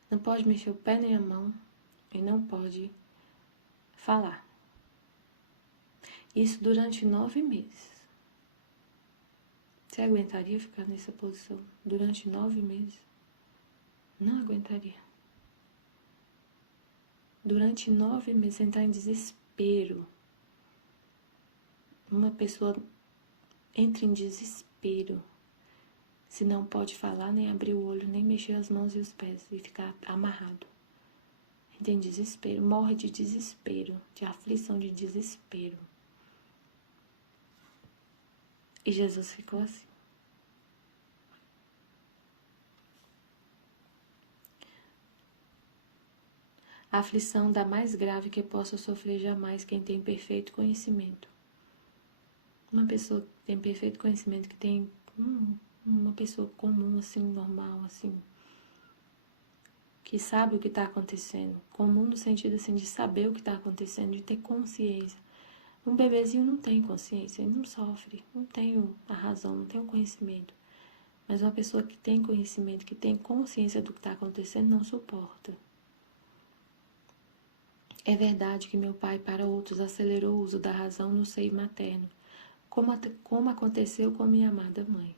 não pode mexer o pé nem a mão e não pode falar. Isso durante 9 meses. Você aguentaria ficar nessa posição durante 9 meses? Não aguentaria. Durante 9 meses, você entrar em desespero. Uma pessoa entra em desespero se não pode falar, nem abrir o olho, nem mexer as mãos e os pés e ficar amarrado. Entra em desespero, morre de desespero, de aflição, de desespero. E Jesus ficou assim. A aflição da mais grave que possa sofrer jamais quem tem perfeito conhecimento. Uma pessoa que tem perfeito conhecimento, que tem uma pessoa comum, assim, normal, assim, que sabe o que está acontecendo. Comum no sentido, assim, de saber o que está acontecendo, de ter consciência. Um bebezinho não tem consciência, ele não sofre, não tem a razão, não tem o conhecimento. Mas uma pessoa que tem conhecimento, que tem consciência do que está acontecendo, não suporta. É verdade que meu pai, para outros, acelerou o uso da razão no seio materno, como aconteceu com minha amada mãe.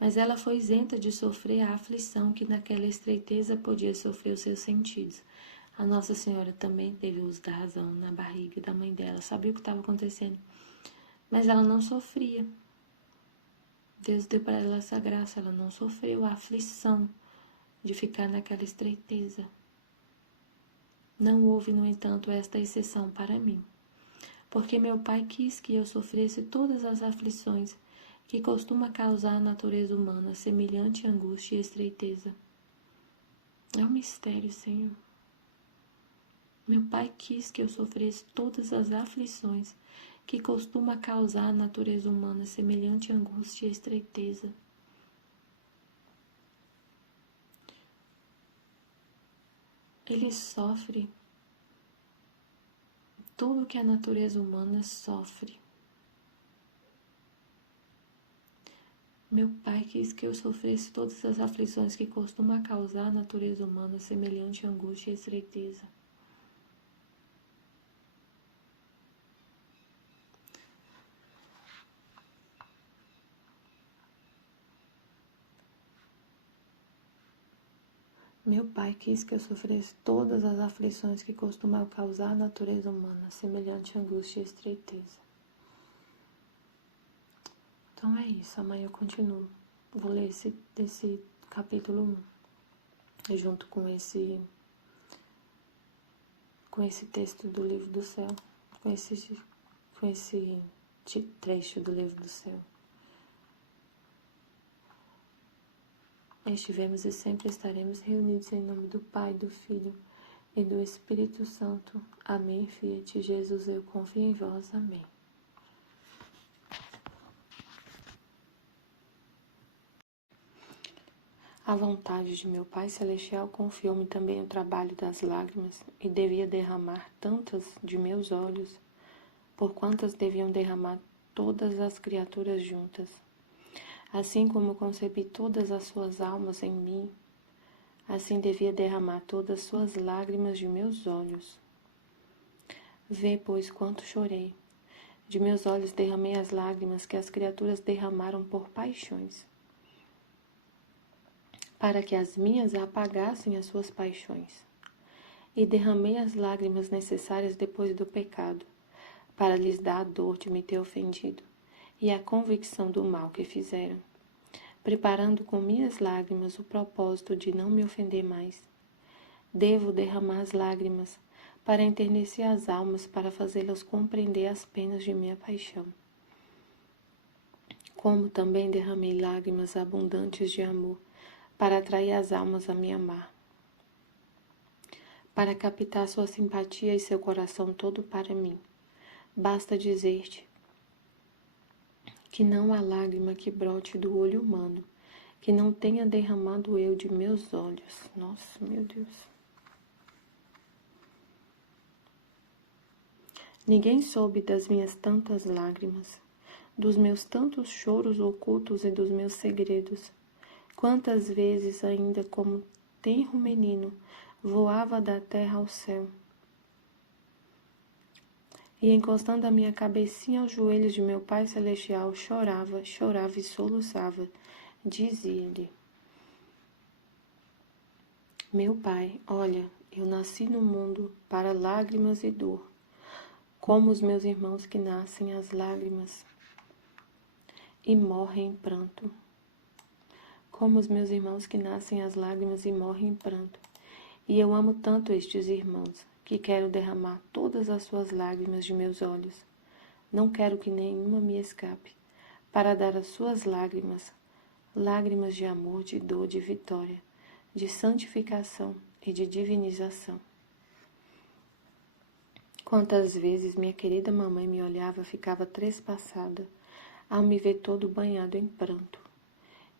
Mas ela foi isenta de sofrer a aflição que naquela estreiteza podia sofrer os seus sentidos. A Nossa Senhora também teve o uso da razão na barriga da mãe dela, sabia o que estava acontecendo, mas ela não sofria. Deus deu para ela essa graça, ela não sofreu a aflição de ficar naquela estreiteza. Não houve, no entanto, esta exceção para mim, porque meu pai quis que eu sofresse todas as aflições que costuma causar a natureza humana, semelhante angústia e estreiteza. É um mistério, Senhor. Meu pai quis que eu sofresse todas as aflições que costuma causar a natureza humana, semelhante angústia e estreiteza. Ele sofre tudo que a natureza humana sofre. Meu pai quis que eu sofresse todas as aflições que costuma causar a natureza humana, semelhante angústia e estreiteza. Meu pai quis que eu sofresse todas as aflições que costumam causar a natureza humana, semelhante angústia e estreiteza. Então é isso, amanhã eu continuo. Vou ler esse capítulo 1, junto com esse texto do Livro do Céu, com esse trecho do Livro do Céu. estivemos e sempre estaremos reunidos em nome do Pai, do Filho e do Espírito Santo. Amém. Fiat Jesus, eu confio em vós. Amém. A vontade de meu Pai Celestial confiou-me também o trabalho das lágrimas, e devia derramar tantas de meus olhos, por quantas deviam derramar todas as criaturas juntas. Assim como concebi todas as suas almas em mim, assim devia derramar todas as suas lágrimas de meus olhos. Vê, pois, quanto chorei. De meus olhos derramei as lágrimas que as criaturas derramaram por paixões, para que as minhas apagassem as suas paixões. E derramei as lágrimas necessárias depois do pecado, para lhes dar a dor de me ter ofendido, e a convicção do mal que fizeram, preparando com minhas lágrimas o propósito de não me ofender mais. Devo derramar as lágrimas, para enternecer as almas, para fazê-las compreender as penas de minha paixão. Como também derramei lágrimas abundantes de amor, para atrair as almas a me amar, para captar sua simpatia e seu coração todo para mim. Basta dizer-te que não há lágrima que brote do olho humano, que não tenha derramado eu de meus olhos. Nossa, meu Deus. Ninguém soube das minhas tantas lágrimas, dos meus tantos choros ocultos e dos meus segredos. Quantas vezes ainda, como tenro menino, voava da terra ao céu, e encostando a minha cabecinha aos joelhos de meu Pai Celestial, chorava, chorava e soluçava. Dizia-lhe: meu Pai, olha, eu nasci no mundo para lágrimas e dor, como os meus irmãos que nascem às lágrimas e morrem em pranto. Como os meus irmãos que nascem às lágrimas e morrem em pranto. E eu amo tanto estes irmãos, que quero derramar todas as suas lágrimas de meus olhos. Não quero que nenhuma me escape, para dar as suas lágrimas, lágrimas de amor, de dor, de vitória, de santificação e de divinização. Quantas vezes minha querida mamãe me olhava, ficava trespassada, ao me ver todo banhado em pranto.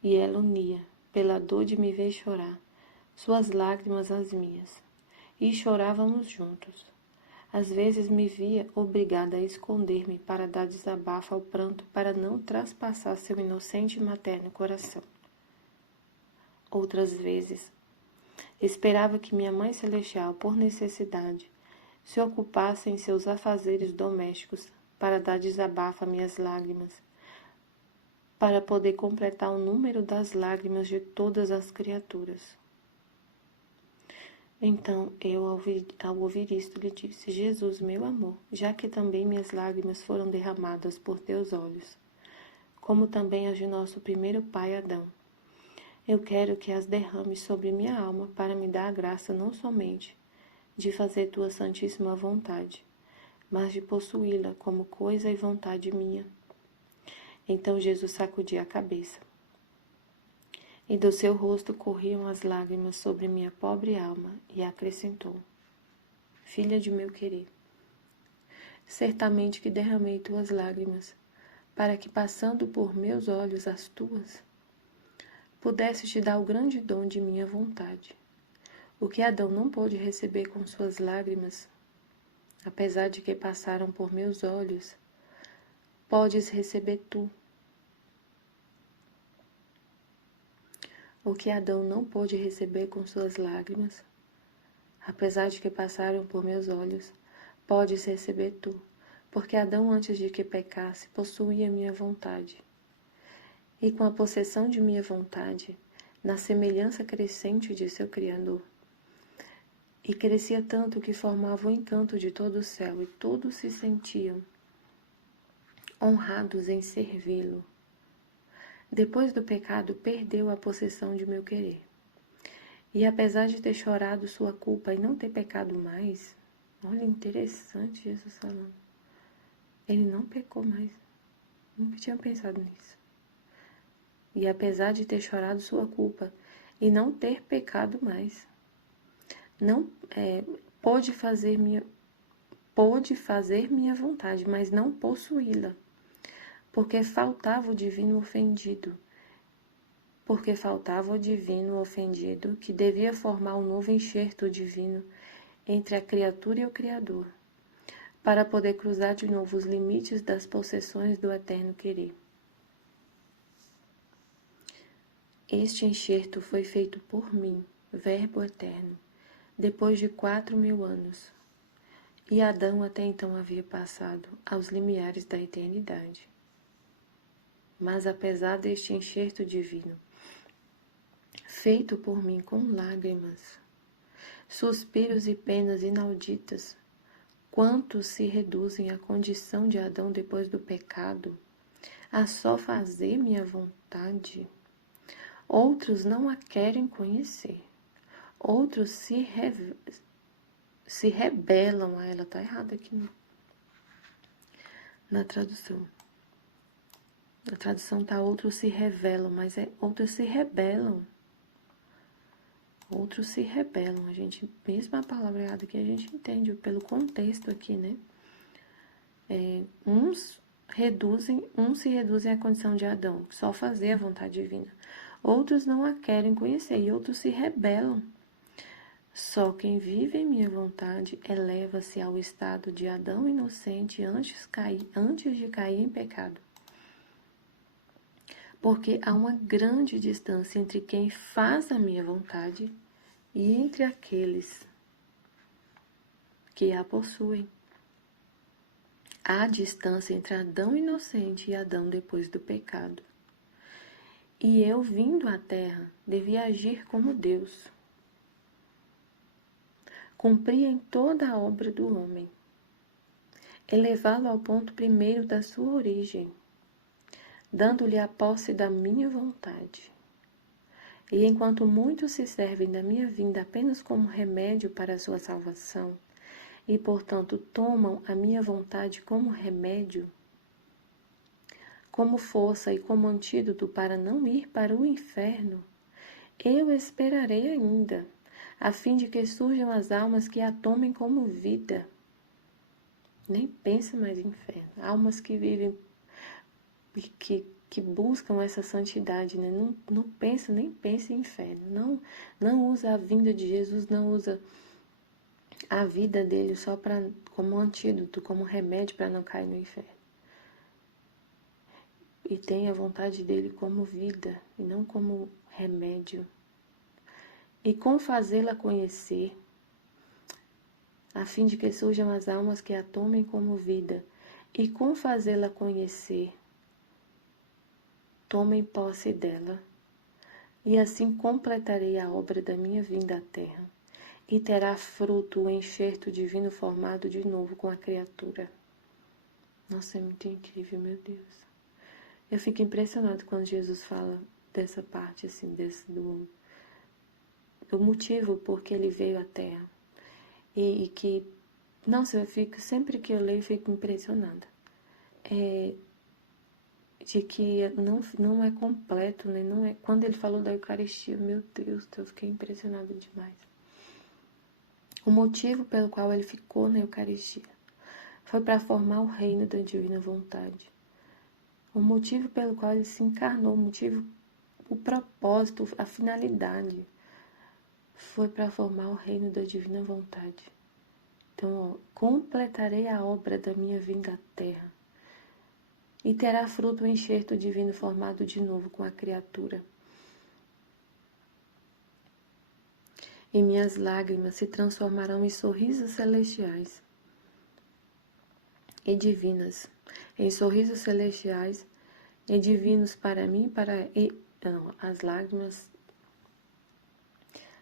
E ela unia, pela dor de me ver chorar, suas lágrimas às minhas, e chorávamos juntos. Às vezes me via obrigada a esconder-me para dar desabafo ao pranto, para não traspassar seu inocente e materno coração. Outras vezes, esperava que minha Mãe Celestial, por necessidade, se ocupasse em seus afazeres domésticos para dar desabafo a minhas lágrimas, para poder completar o número das lágrimas de todas as criaturas. Então eu, ao ouvir isto, lhe disse: Jesus, meu amor, já que também minhas lágrimas foram derramadas por teus olhos, como também as de nosso primeiro pai Adão, eu quero que as derrames sobre minha alma para me dar a graça não somente de fazer tua santíssima vontade, mas de possuí-la como coisa e vontade minha. Então Jesus sacudia a cabeça, e do seu rosto corriam as lágrimas sobre minha pobre alma, e acrescentou: filha de meu querer, certamente que derramei tuas lágrimas, para que, passando por meus olhos as tuas, pudesse te dar o grande dom de minha vontade. O que Adão não pôde receber com suas lágrimas, apesar de que passaram por meus olhos, podes receber tu. O que Adão não pôde receber com suas lágrimas, apesar de que passaram por meus olhos, podes receber tu, porque Adão, antes de que pecasse, possuía minha vontade. E com a possessão de minha vontade, na semelhança crescente de seu Criador, e crescia tanto que formava o encanto de todo o céu, e todos se sentiam honrados em servi-lo. Depois do pecado, perdeu a possessão de meu querer. E apesar de ter chorado sua culpa e não ter pecado mais, olha, interessante Jesus falando, ele não pecou mais. Nunca tinha pensado nisso. E apesar de ter chorado sua culpa e não ter pecado mais. Não pôde fazer minha vontade, mas não possuí-la, porque faltava o divino ofendido. Porque faltava o divino ofendido, que devia formar um novo enxerto divino entre a criatura e o Criador, para poder cruzar de novo os limites das possessões do eterno querer. Este enxerto foi feito por mim, Verbo eterno, depois de 4.000 anos, e Adão até então havia passado aos limiares da eternidade. Mas apesar deste enxerto divino, feito por mim com lágrimas, suspiros e penas inauditas, quantos se reduzem à condição de Adão depois do pecado, a só fazer minha vontade? Outros não a querem conhecer, outros se rebelam a ela. Está errado aqui na tradução. Na tradução está outros se revelam, mas outros se rebelam. Outros se rebelam. A gente, mesmo a palavra errada aqui, a gente entende pelo contexto aqui, né? Uns se reduzem à condição de Adão, só fazer a vontade divina. Outros não a querem conhecer e outros se rebelam. Só quem vive em minha vontade eleva-se ao estado de Adão inocente antes de cair em pecado. Porque há uma grande distância entre quem faz a minha vontade e entre aqueles que a possuem. Há distância entre Adão inocente e Adão depois do pecado. E eu, vindo à terra, devia agir como Deus. Cumprir em toda a obra do homem, elevá-lo ao ponto primeiro da sua origem, dando-lhe a posse da minha vontade. E enquanto muitos se servem da minha vinda apenas como remédio para a sua salvação, e portanto tomam a minha vontade como remédio, como força e como antídoto para não ir para o inferno, eu esperarei ainda, a fim de que surjam as almas que a tomem como vida. Nem pensa mais em inferno. Almas que vivem, que buscam essa santidade, né? Nem pensa em inferno. Não usa a vinda de Jesus, não usa a vida dele só como antídoto, como remédio para não cair no inferno. E tem a vontade dele como vida e não como remédio. E com fazê-la conhecer, a fim de que surjam as almas que a tomem como vida, e com fazê-la conhecer, tomem posse dela, e assim completarei a obra da minha vinda à terra, e terá fruto o enxerto divino formado de novo com a criatura. Nossa, é muito incrível, meu Deus. Eu fico impressionado quando Jesus fala dessa parte, assim, do motivo por que ele veio à Terra. E que, nossa, sempre que eu leio, eu fico impressionada. De que não é completo, né? Não é, quando ele falou da Eucaristia, meu Deus, eu fiquei impressionada demais. O motivo pelo qual ele ficou na Eucaristia foi para formar o reino da divina vontade. O motivo pelo qual ele se encarnou, o propósito, a finalidade, foi para formar o reino da divina vontade. Então, completarei a obra da minha vinda à terra, e terá fruto o enxerto divino formado de novo com a criatura. E minhas lágrimas se transformarão em sorrisos celestiais e divinas, em sorrisos celestiais e divinos para mim,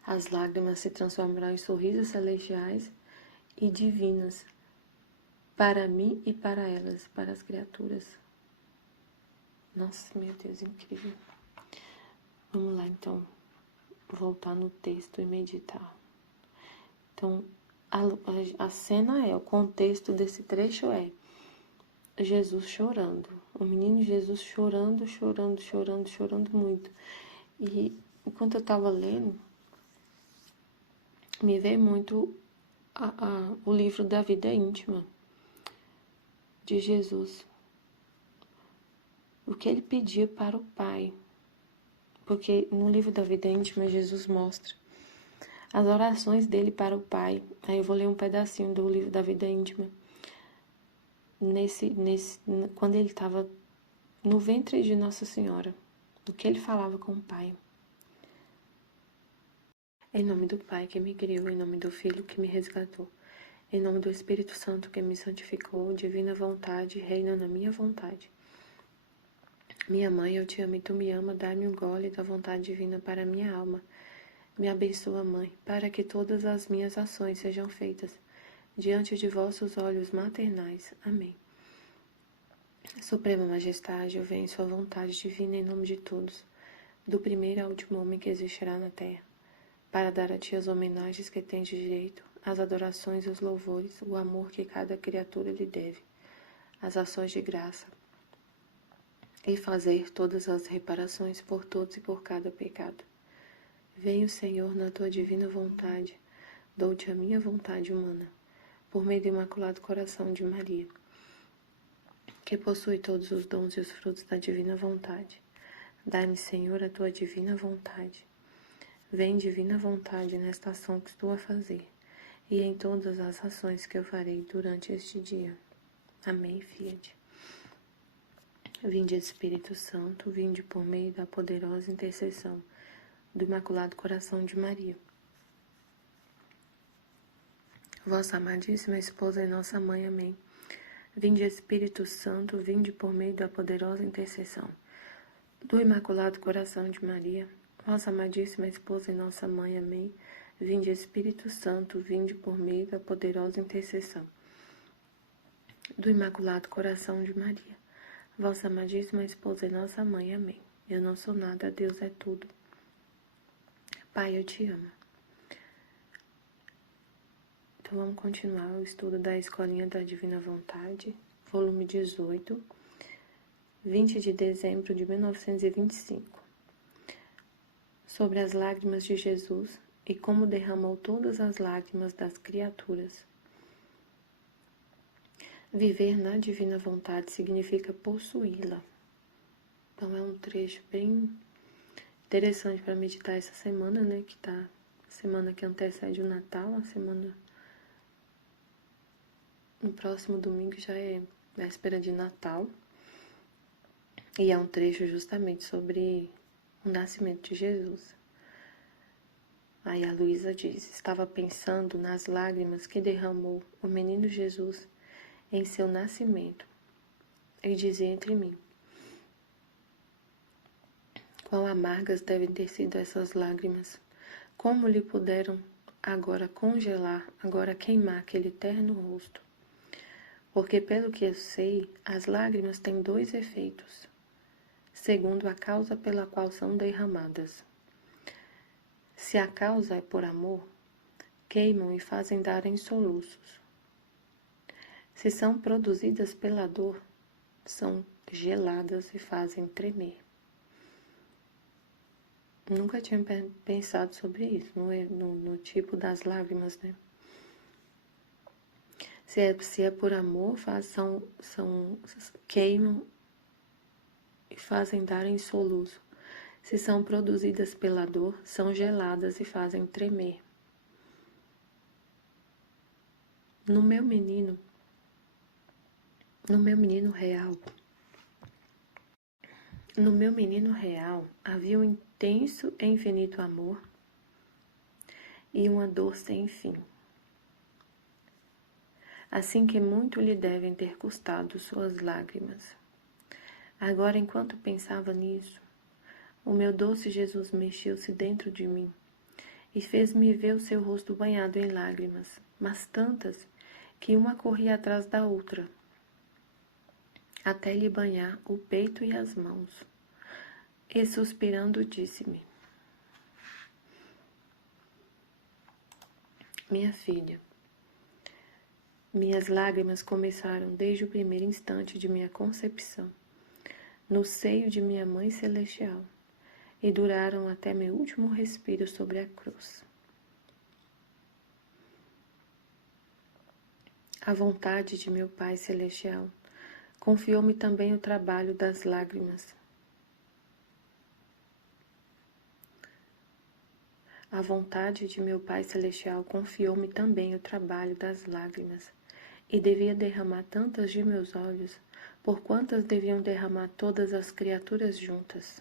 as lágrimas se transformarão em sorrisos celestiais e divinos para mim e para elas, para as criaturas. Nossa, meu Deus, incrível. Vamos lá, então, voltar no texto e meditar. Então, a cena o contexto desse trecho é Jesus chorando. O menino Jesus chorando muito. E enquanto eu estava lendo, me veio muito o livro da vida íntima de Jesus. O que ele pedia para o Pai. Porque no livro da vida íntima, Jesus mostra as orações dele para o Pai. Aí eu vou ler um pedacinho do livro da vida íntima. Quando ele estava no ventre de Nossa Senhora, o que ele falava com o Pai. Em nome do Pai que me criou, em nome do Filho que me resgatou, em nome do Espírito Santo que me santificou, divina vontade, reina na minha vontade. Minha mãe, eu te amo e tu me ama, dá-me um gole da vontade divina para minha alma. Me abençoa, Mãe, para que todas as minhas ações sejam feitas diante de vossos olhos maternais. Amém. Suprema Majestade, eu venho em sua vontade divina em nome de todos, do primeiro ao último homem que existirá na terra, para dar a ti as homenagens que tens de direito, as adorações e os louvores, o amor que cada criatura lhe deve, as ações de graça, e fazer todas as reparações por todos e por cada pecado. Venho, Senhor, na tua divina vontade, dou-te a minha vontade humana, por meio do Imaculado Coração de Maria, que possui todos os dons e os frutos da divina vontade. Dá-me, Senhor, a tua divina vontade. Vem, divina vontade, nesta ação que estou a fazer, e em todas as ações que eu farei durante este dia. Amém, Fiat. Vinde, Espírito Santo, vinde por meio da poderosa intercessão do Imaculado Coração de Maria. Vossa amadíssima esposa e nossa mãe, amém. Vinde, Espírito Santo, vinde por meio da poderosa intercessão do Imaculado Coração de Maria. Vossa amadíssima esposa e nossa mãe, amém. Vinde, Espírito Santo, vinde por meio da poderosa intercessão do Imaculado Coração de Maria. Vossa amadíssima esposa e nossa mãe, amém. Eu não sou nada, Deus é tudo. Pai, eu te amo. Então vamos continuar o estudo da Escolinha da Divina Vontade, volume 18, 20 de dezembro de 1925. Sobre as lágrimas de Jesus e como derramou todas as lágrimas das criaturas. Viver na Divina Vontade significa possuí-la. Então é um trecho bem interessante para meditar essa semana, né? Que tá a semana que antecede o Natal, a semana. No próximo domingo já é véspera de Natal. E é um trecho justamente sobre o nascimento de Jesus. Aí a Luísa diz: estava pensando nas lágrimas que derramou o menino Jesus em seu nascimento. E dizia entre mim: quão amargas devem ter sido essas lágrimas. Como lhe puderam agora congelar, agora queimar aquele terno rosto. Porque, pelo que eu sei, as lágrimas têm dois efeitos, segundo a causa pela qual são derramadas. Se a causa é por amor, queimam e fazem dar em soluços. Se são produzidas pela dor, são geladas e fazem tremer. Nunca tinha pensado sobre isso, no tipo das lágrimas, né? Se é por amor, queimam e fazem dar em soluço. Se são produzidas pela dor, são geladas e fazem tremer. No meu menino real havia um intenso e infinito amor e uma dor sem fim. Assim que muito lhe devem ter custado suas lágrimas. Agora, enquanto pensava nisso, o meu doce Jesus mexeu-se dentro de mim e fez-me ver o seu rosto banhado em lágrimas, mas tantas que uma corria atrás da outra, até lhe banhar o peito e as mãos. E suspirando disse-me: minha filha, minhas lágrimas começaram desde o primeiro instante de minha concepção, no seio de minha Mãe Celestial, e duraram até meu último respiro sobre a cruz. A vontade de meu Pai Celestial confiou-me também o trabalho das lágrimas. A vontade de meu Pai Celestial confiou-me também o trabalho das lágrimas, e devia derramar tantas de meus olhos, por quantas deviam derramar todas as criaturas juntas.